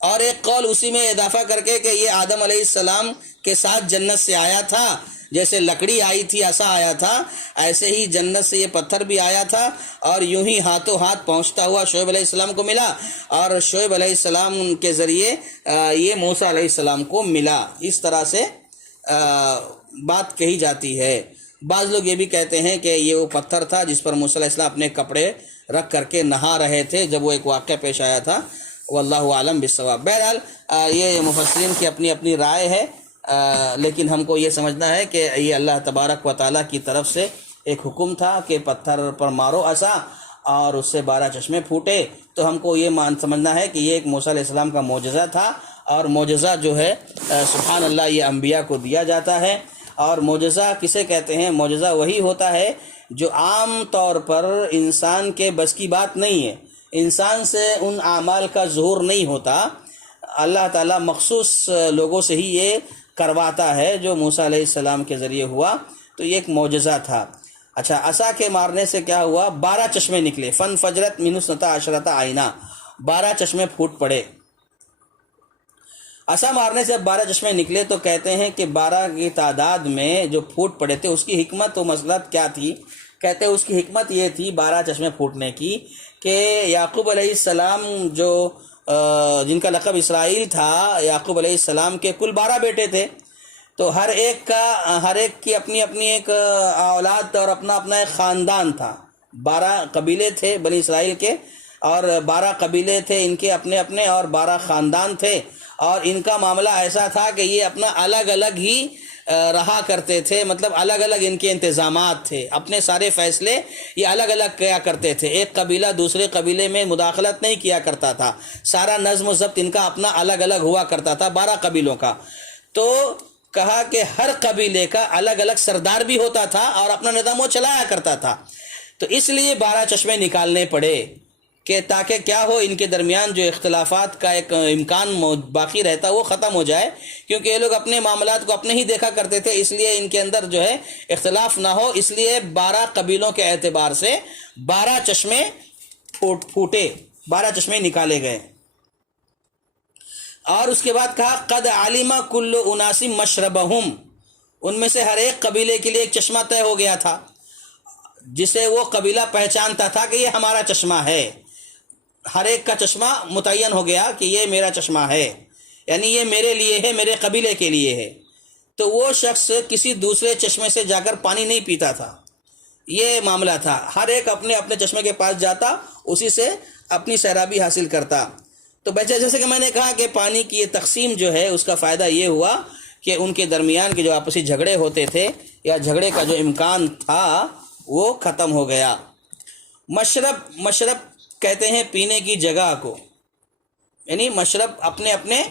اور ایک قول اسی میں اضافہ کر کے کہ یہ آدم علیہ السلام کے ساتھ جنت سے آیا تھا، جیسے لکڑی آئی تھی، عصا آیا تھا، ایسے ہی جنت سے یہ پتھر بھی آیا تھا، اور یوں ہی ہاتھوں ہاتھ پہنچتا ہوا شعیب علیہ السلام کو ملا، اور شعیب علیہ السلام کے ذریعے یہ موسیٰ علیہ السلام کو ملا۔ اس طرح سے بات کہی جاتی ہے۔ بعض لوگ یہ بھی کہتے ہیں کہ یہ وہ پتھر تھا جس پر موسیٰ علیہ السلام اپنے کپڑے رکھ کر کے نہا رہے تھے جب وہ ایک واقعہ پیش آیا تھا۔ واللہ عالم بالصواب۔ بہرحال یہ مفسرین کی اپنی اپنی رائے ہے، لیکن ہم کو یہ سمجھنا ہے کہ یہ اللہ تبارک و تعالیٰ کی طرف سے ایک حکم تھا کہ پتھر پر مارو عصا، اور اس سے 12 چشمے پھوٹے۔ تو ہم کو یہ سمجھنا ہے کہ یہ ایک موسیٰ علیہ السلام کا معجزہ تھا، اور معجزہ جو ہے سبحان اللہ یہ انبیاء کو دیا جاتا ہے۔ اور معجزہ کسے کہتے ہیں؟ معجزہ وہی ہوتا ہے جو عام طور پر انسان کے بس کی بات نہیں ہے، انسان سے ان اعمال کا ظہور نہیں ہوتا، اللہ تعالیٰ مخصوص لوگوں سے ہی یہ کرواتا ہے، جو موسیٰ علیہ السلام کے ذریعے ہوا۔ تو یہ ایک معجزہ تھا۔ اچھا، عصا کے مارنے سے کیا ہوا؟ 12 چشمے نکلے، فانفجرت منہ 12 عیناں، 12 چشمے پھوٹ پڑے۔ عصا مارنے سے 12 چشمے نکلے تو کہتے ہیں کہ 12 کی تعداد میں جو پھوٹ پڑے تھے، اس کی حکمت و مصلحت کیا تھی؟ کہتے ہیں اس کی حکمت یہ تھی 12 چشمے پھوٹنے کی کہ یعقوب علیہ السلام جو جن کا لقب اسرائیل تھا، یعقوب علیہ السلام کے کل 12 بیٹے تھے، تو ہر ایک کی اپنی اپنی ایک اولاد اور اپنا اپنا ایک خاندان تھا۔ 12 قبیلے تھے بنی اسرائیل کے، اور 12 قبیلے تھے ان کے اپنے اپنے، اور 12 خاندان تھے، اور ان کا معاملہ ایسا تھا کہ یہ اپنا الگ الگ ہی رہا کرتے تھے، مطلب الگ الگ ان کے انتظامات تھے، اپنے سارے فیصلے یہ الگ الگ کیا کرتے تھے، ایک قبیلہ دوسرے قبیلے میں مداخلت نہیں کیا کرتا تھا، سارا نظم و ضبط ان کا اپنا الگ الگ ہوا کرتا تھا 12 قبیلوں کا۔ تو کہا کہ ہر قبیلے کا الگ الگ سردار بھی ہوتا تھا اور اپنا نظام وہ چلایا کرتا تھا، تو اس لیے 12 چشمے نکالنے پڑے کہ تاکہ کیا ہو، ان کے درمیان جو اختلافات کا ایک امکان باقی رہتا وہ ختم ہو جائے، کیونکہ یہ لوگ اپنے معاملات کو اپنے ہی دیکھا کرتے تھے، اس لیے ان کے اندر جو ہے اختلاف نہ ہو، اس لیے 12 قبیلوں کے اعتبار سے 12 چشمے پھوٹے، 12 چشمے نکالے گئے۔ اور اس کے بعد کہا قد علم کل اناس مشربہم، ان میں سے ہر ایک قبیلے کے لیے ایک چشمہ طے ہو گیا تھا جسے وہ قبیلہ پہچانتا تھا کہ یہ ہمارا چشمہ ہے، ہر ایک کا چشمہ متعین ہو گیا کہ یہ میرا چشمہ ہے، یعنی یہ میرے لیے ہے، میرے قبیلے کے لیے ہے، تو وہ شخص کسی دوسرے چشمے سے جا کر پانی نہیں پیتا تھا، یہ معاملہ تھا، ہر ایک اپنے اپنے چشمے کے پاس جاتا، اسی سے اپنی سیرابی حاصل کرتا۔ تو بچہ جیسے کہ میں نے کہا کہ پانی کی یہ تقسیم جو ہے اس کا فائدہ یہ ہوا کہ ان کے درمیان کے جو آپسی جھگڑے ہوتے تھے یا جھگڑے کا جو امکان تھا وہ ختم ہو گیا۔ مشرب کہتے ہیں پینے کی جگہ کو، یعنی مشرب اپنے اپنے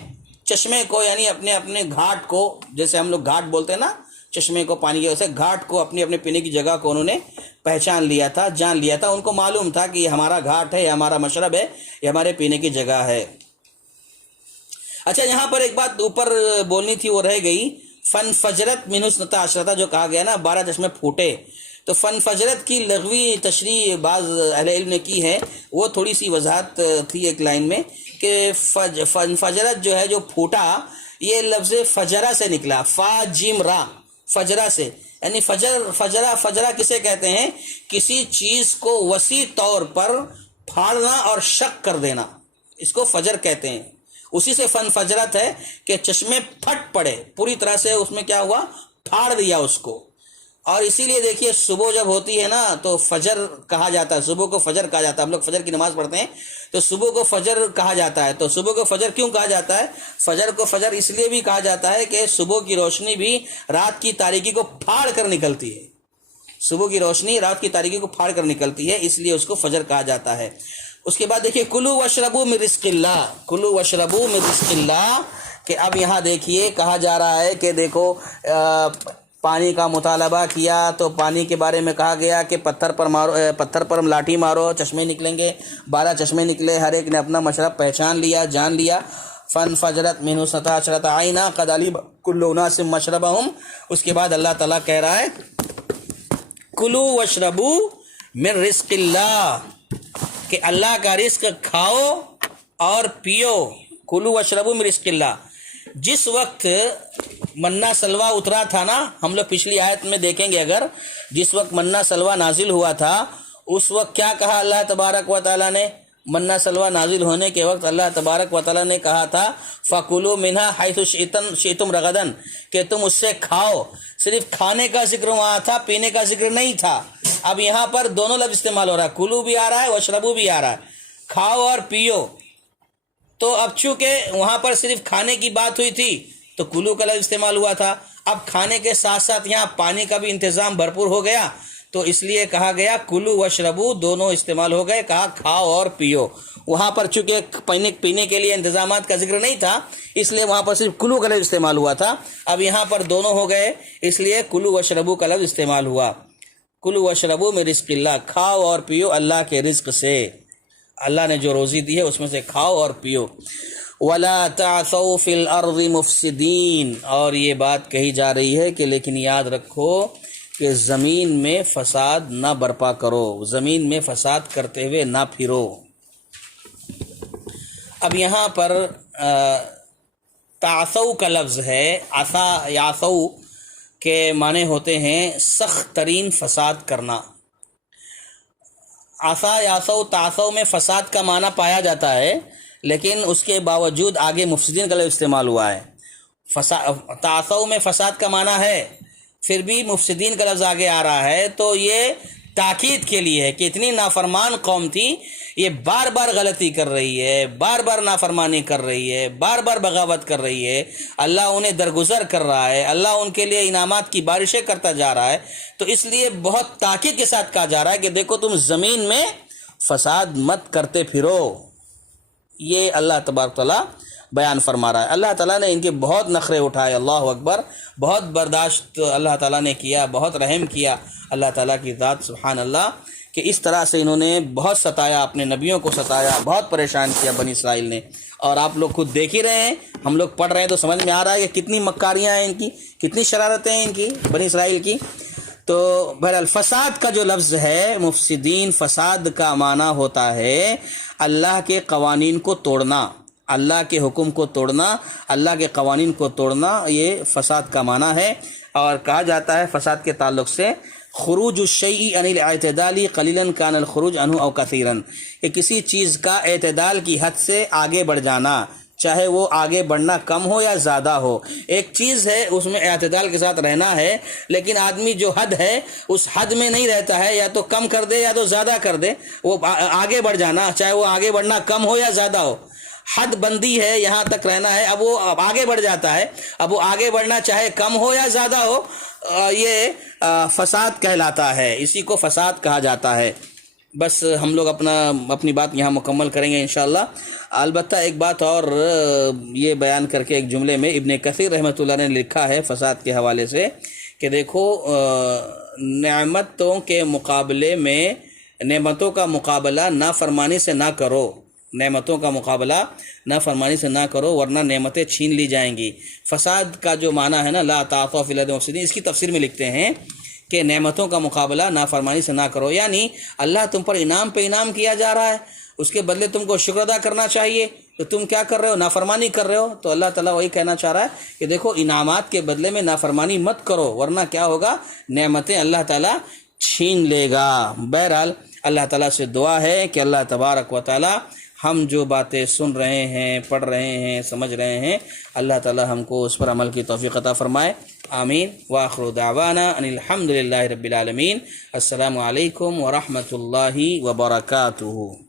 چشمے کو، یعنی اپنے اپنے گھاٹ کو، جیسے ہم لوگ گھاٹ بولتے ہیں نا چشمے کو، پانی کی وجہ سے گھاٹ کو، اپنی اپنے پینے کی جگہ کو انہوں نے پہچان لیا تھا، جان لیا تھا، ان کو معلوم تھا کہ یہ ہمارا گھاٹ ہے، یہ ہمارا مشرب ہے، یہ ہمارے پینے کی جگہ ہے۔ اچھا، یہاں پر ایک بات اوپر بولنی تھی وہ رہ گئی، فن فجرت من اثنتا عشرۃ جو کہا گیا نا 12 چشمے پھوٹے، تو فن فجرت کی لغوی تشریح بعض اہل علم نے کی ہے، وہ تھوڑی سی وضاحت تھی ایک لائن میں کہ فن فجرت جو ہے جو پھوٹا، یہ لفظ فجرہ سے نکلا، فا جیم را، فجرہ سے، یعنی فجرہ کسے کہتے ہیں؟ کسی چیز کو وسیع طور پر پھاڑنا اور شق کر دینا، اس کو فجر کہتے ہیں، اسی سے فن فجرت ہے کہ چشمے پھٹ پڑے، پوری طرح سے اس میں کیا ہوا، پھاڑ دیا اس کو۔ اور اسی لیے دیکھیے صبح جب ہوتی ہے نا تو فجر کہا جاتا ہے، صبح کو فجر کہا جاتا ہے، ہم لوگ فجر کی نماز پڑھتے ہیں تو صبح کو فجر کہا جاتا ہے، تو صبح کو فجر کیوں کہا جاتا ہے؟ فجر کو فجر اس لیے بھی کہا جاتا ہے کہ صبح کی روشنی بھی رات کی تاریکی کو پھاڑ کر نکلتی ہے، صبح کی روشنی رات کی تاریکی کو پھاڑ کر نکلتی ہے، اس لیے اس کو فجر کہا جاتا ہے۔ اس کے بعد دیکھیے کلو وشربو من رزق اللہ، کلو وشربو من رزق اللہ، کہ اب یہاں دیکھیے کہا جا رہا ہے کہ دیکھو پانی کا مطالبہ کیا تو پانی کے بارے میں کہا گیا کہ پتھر پر لاٹھی مارو، چشمے نکلیں گے، 12 چشمے نکلے، ہر ایک نے اپنا مشرب پہچان لیا، جان لیا۔ فن فجرت منہ اثنتا عشرۃ عینا قد علم کل اناس مشربہم، اس کے بعد اللہ تعالیٰ کہہ رہا ہے کلو واشربو من رزق اللہ، کہ اللہ کا رزق کھاؤ اور پیو، کلو واشربو من رزق اللہ۔ جس وقت منا سلوا اترا تھا نا، ہم لوگ پچھلی آیت میں دیکھیں گے، اگر جس وقت منا سلوا نازل ہوا تھا اس وقت کیا کہا اللہ تبارک و تعالیٰ نے؟ منا سلوا نازل ہونے کے وقت اللہ تبارک و تعالیٰ نے کہا تھا فَكُلُوا مِنْهَا حَيْثُ شِئْتُمْ رَغَدًا، کہ تم اس سے کھاؤ، صرف کھانے کا ذکر وہاں تھا، پینے کا ذکر نہیں تھا۔ اب یہاں پر دونوں لفظ استعمال ہو رہا ہے، کلو بھی آ رہا ہے، وشربو بھی آ رہا ہے، کھاؤ اور پیو۔ تو اب چونکہ وہاں پر صرف کھانے کی بات ہوئی تھی تو کلو کا لفظ استعمال ہوا تھا، اب کھانے کے ساتھ ساتھ یہاں پانی کا بھی انتظام بھرپور ہو گیا تو اس لیے کہا گیا کلو وشربو، دونوں استعمال ہو گئے، کہا کھاؤ اور پیو۔ وہاں پر چونکہ پینے کے لیے انتظامات کا ذکر نہیں تھا اس لیے وہاں پر صرف کلو کا لفظ استعمال ہوا تھا، اب یہاں پر دونوں ہو گئے اس لیے کلو وشربو کا لفظ استعمال ہوا۔ کلو وشربو من رزق اللہ، کھاؤ اور پیو اللہ کے رزق سے، اللہ نے جو روزی دی ہے اس میں سے کھاؤ اور پیو۔ وَلَا تَعْثَوْا فِي الْأَرْضِ مُفْسِدِينَ، اور یہ بات کہی جا رہی ہے کہ لیکن یاد رکھو کہ زمین میں فساد نہ برپا کرو، زمین میں فساد کرتے ہوئے نہ پھرو۔ اب یہاں پر تعثو کا لفظ ہے، عصا یعثو کے معنی ہوتے ہیں سخت ترین فساد کرنا۔ عصا یعثو تعثو میں فساد کا معنی پایا جاتا ہے لیکن اس کے باوجود آگے مفسدین کا لفظ استعمال ہوا ہے۔ تعثو میں فساد کا معنی ہے پھر بھی مفسدین کا لفظ آگے آ رہا ہے تو یہ تاکید کے لیے ہے کہ اتنی نافرمان قوم تھی، یہ بار بار غلطی کر رہی ہے، بار بار نافرمانی کر رہی ہے، بار بار بغاوت کر رہی ہے، اللہ انہیں درگزر کر رہا ہے، اللہ ان کے لیے انعامات کی بارشیں کرتا جا رہا ہے، تو اس لیے بہت تاکید کے ساتھ کہا جا رہا ہے کہ دیکھو تم زمین میں فساد مت کرتے پھرو۔ یہ اللہ تبارک تعالیٰ بیان فرما رہا ہے۔ اللہ تعالیٰ نے ان کے بہت نخرے اٹھائے، اللہ اکبر، بہت برداشت اللہ تعالیٰ نے کیا، بہت رحم کیا اللہ تعالیٰ کی ذات، سبحان اللہ، کہ اس طرح سے انہوں نے بہت ستایا، اپنے نبیوں کو ستایا، بہت پریشان کیا بنی اسرائیل نے۔ اور آپ لوگ خود دیکھ ہی رہے ہیں، ہم لوگ پڑھ رہے ہیں تو سمجھ میں آ رہا ہے کہ کتنی مکاریاں ہیں ان کی، کتنی شرارتیں ہیں ان کی، بنی اسرائیل کی۔ تو بہرحال فساد کا جو لفظ ہے، مفسدین، فساد کا معنی ہوتا ہے اللہ کے قوانین کو توڑنا، اللہ کے حکم کو توڑنا، اللہ کے قوانین کو توڑنا، یہ فساد کا معنی ہے۔ اور کہا جاتا ہے فساد کے تعلق سے خروج الشیء عن الاعتدال قلیلا کان الخروج عنہ او کثیرا، کہ کسی چیز کا اعتدال کی حد سے آگے بڑھ جانا، چاہے وہ آگے بڑھنا کم ہو یا زیادہ ہو۔ ایک چیز ہے اس میں اعتدال کے ساتھ رہنا ہے، لیکن آدمی جو حد ہے اس حد میں نہیں رہتا ہے، یا تو کم کر دے یا تو زیادہ کر دے، وہ آگے بڑھ جانا، چاہے وہ آگے بڑھنا کم ہو یا زیادہ ہو، حد بندی ہے، یہاں تک رہنا ہے، اب وہ آگے بڑھ جاتا ہے، اب وہ آگے بڑھنا چاہے کم ہو یا زیادہ ہو، یہ فساد کہلاتا ہے، اسی کو فساد کہا جاتا ہے۔ بس ہم لوگ اپنی بات یہاں مکمل کریں گے انشاءاللہ۔ البتہ ایک بات اور یہ بیان کر کے ایک جملے میں ابن کثیر رحمۃ اللہ نے لکھا ہے فساد کے حوالے سے کہ دیکھو، نعمتوں کے مقابلے میں نعمتوں کا مقابلہ نافرمانی سے نہ کرو، نعمتوں کا مقابلہ نافرمانی سے نہ کرو ورنہ نعمتیں چھین لی جائیں گی۔ فساد کا جو معنی ہے نا، لا تعثوا فی الارض مفسدین، اس کی تفسیر میں لکھتے ہیں کہ نعمتوں کا مقابلہ نافرمانی سے نہ کرو، یعنی اللہ تم پر انعام پہ انعام کیا جا رہا ہے، اس کے بدلے تم کو شکر ادا کرنا چاہیے، تو تم کیا کر رہے ہو؟ نافرمانی کر رہے ہو۔ تو اللہ تعالیٰ وہی کہنا چاہ رہا ہے کہ دیکھو، انعامات کے بدلے میں نافرمانی مت کرو ورنہ کیا ہوگا، نعمتیں اللہ تعالیٰ چھین لے گا۔ بہرحال اللہ تعالیٰ سے دعا ہے کہ اللہ تبارک و تعالیٰ ہم جو باتیں سن رہے ہیں، پڑھ رہے ہیں، سمجھ رہے ہیں، اللہ تعالیٰ ہم کو اس پر عمل کی توفیق عطا فرمائے، آمین۔ وآخر دعوانا ان الحمد للہ رب العالمین۔ السلام علیکم ورحمۃ اللہ وبرکاتہ۔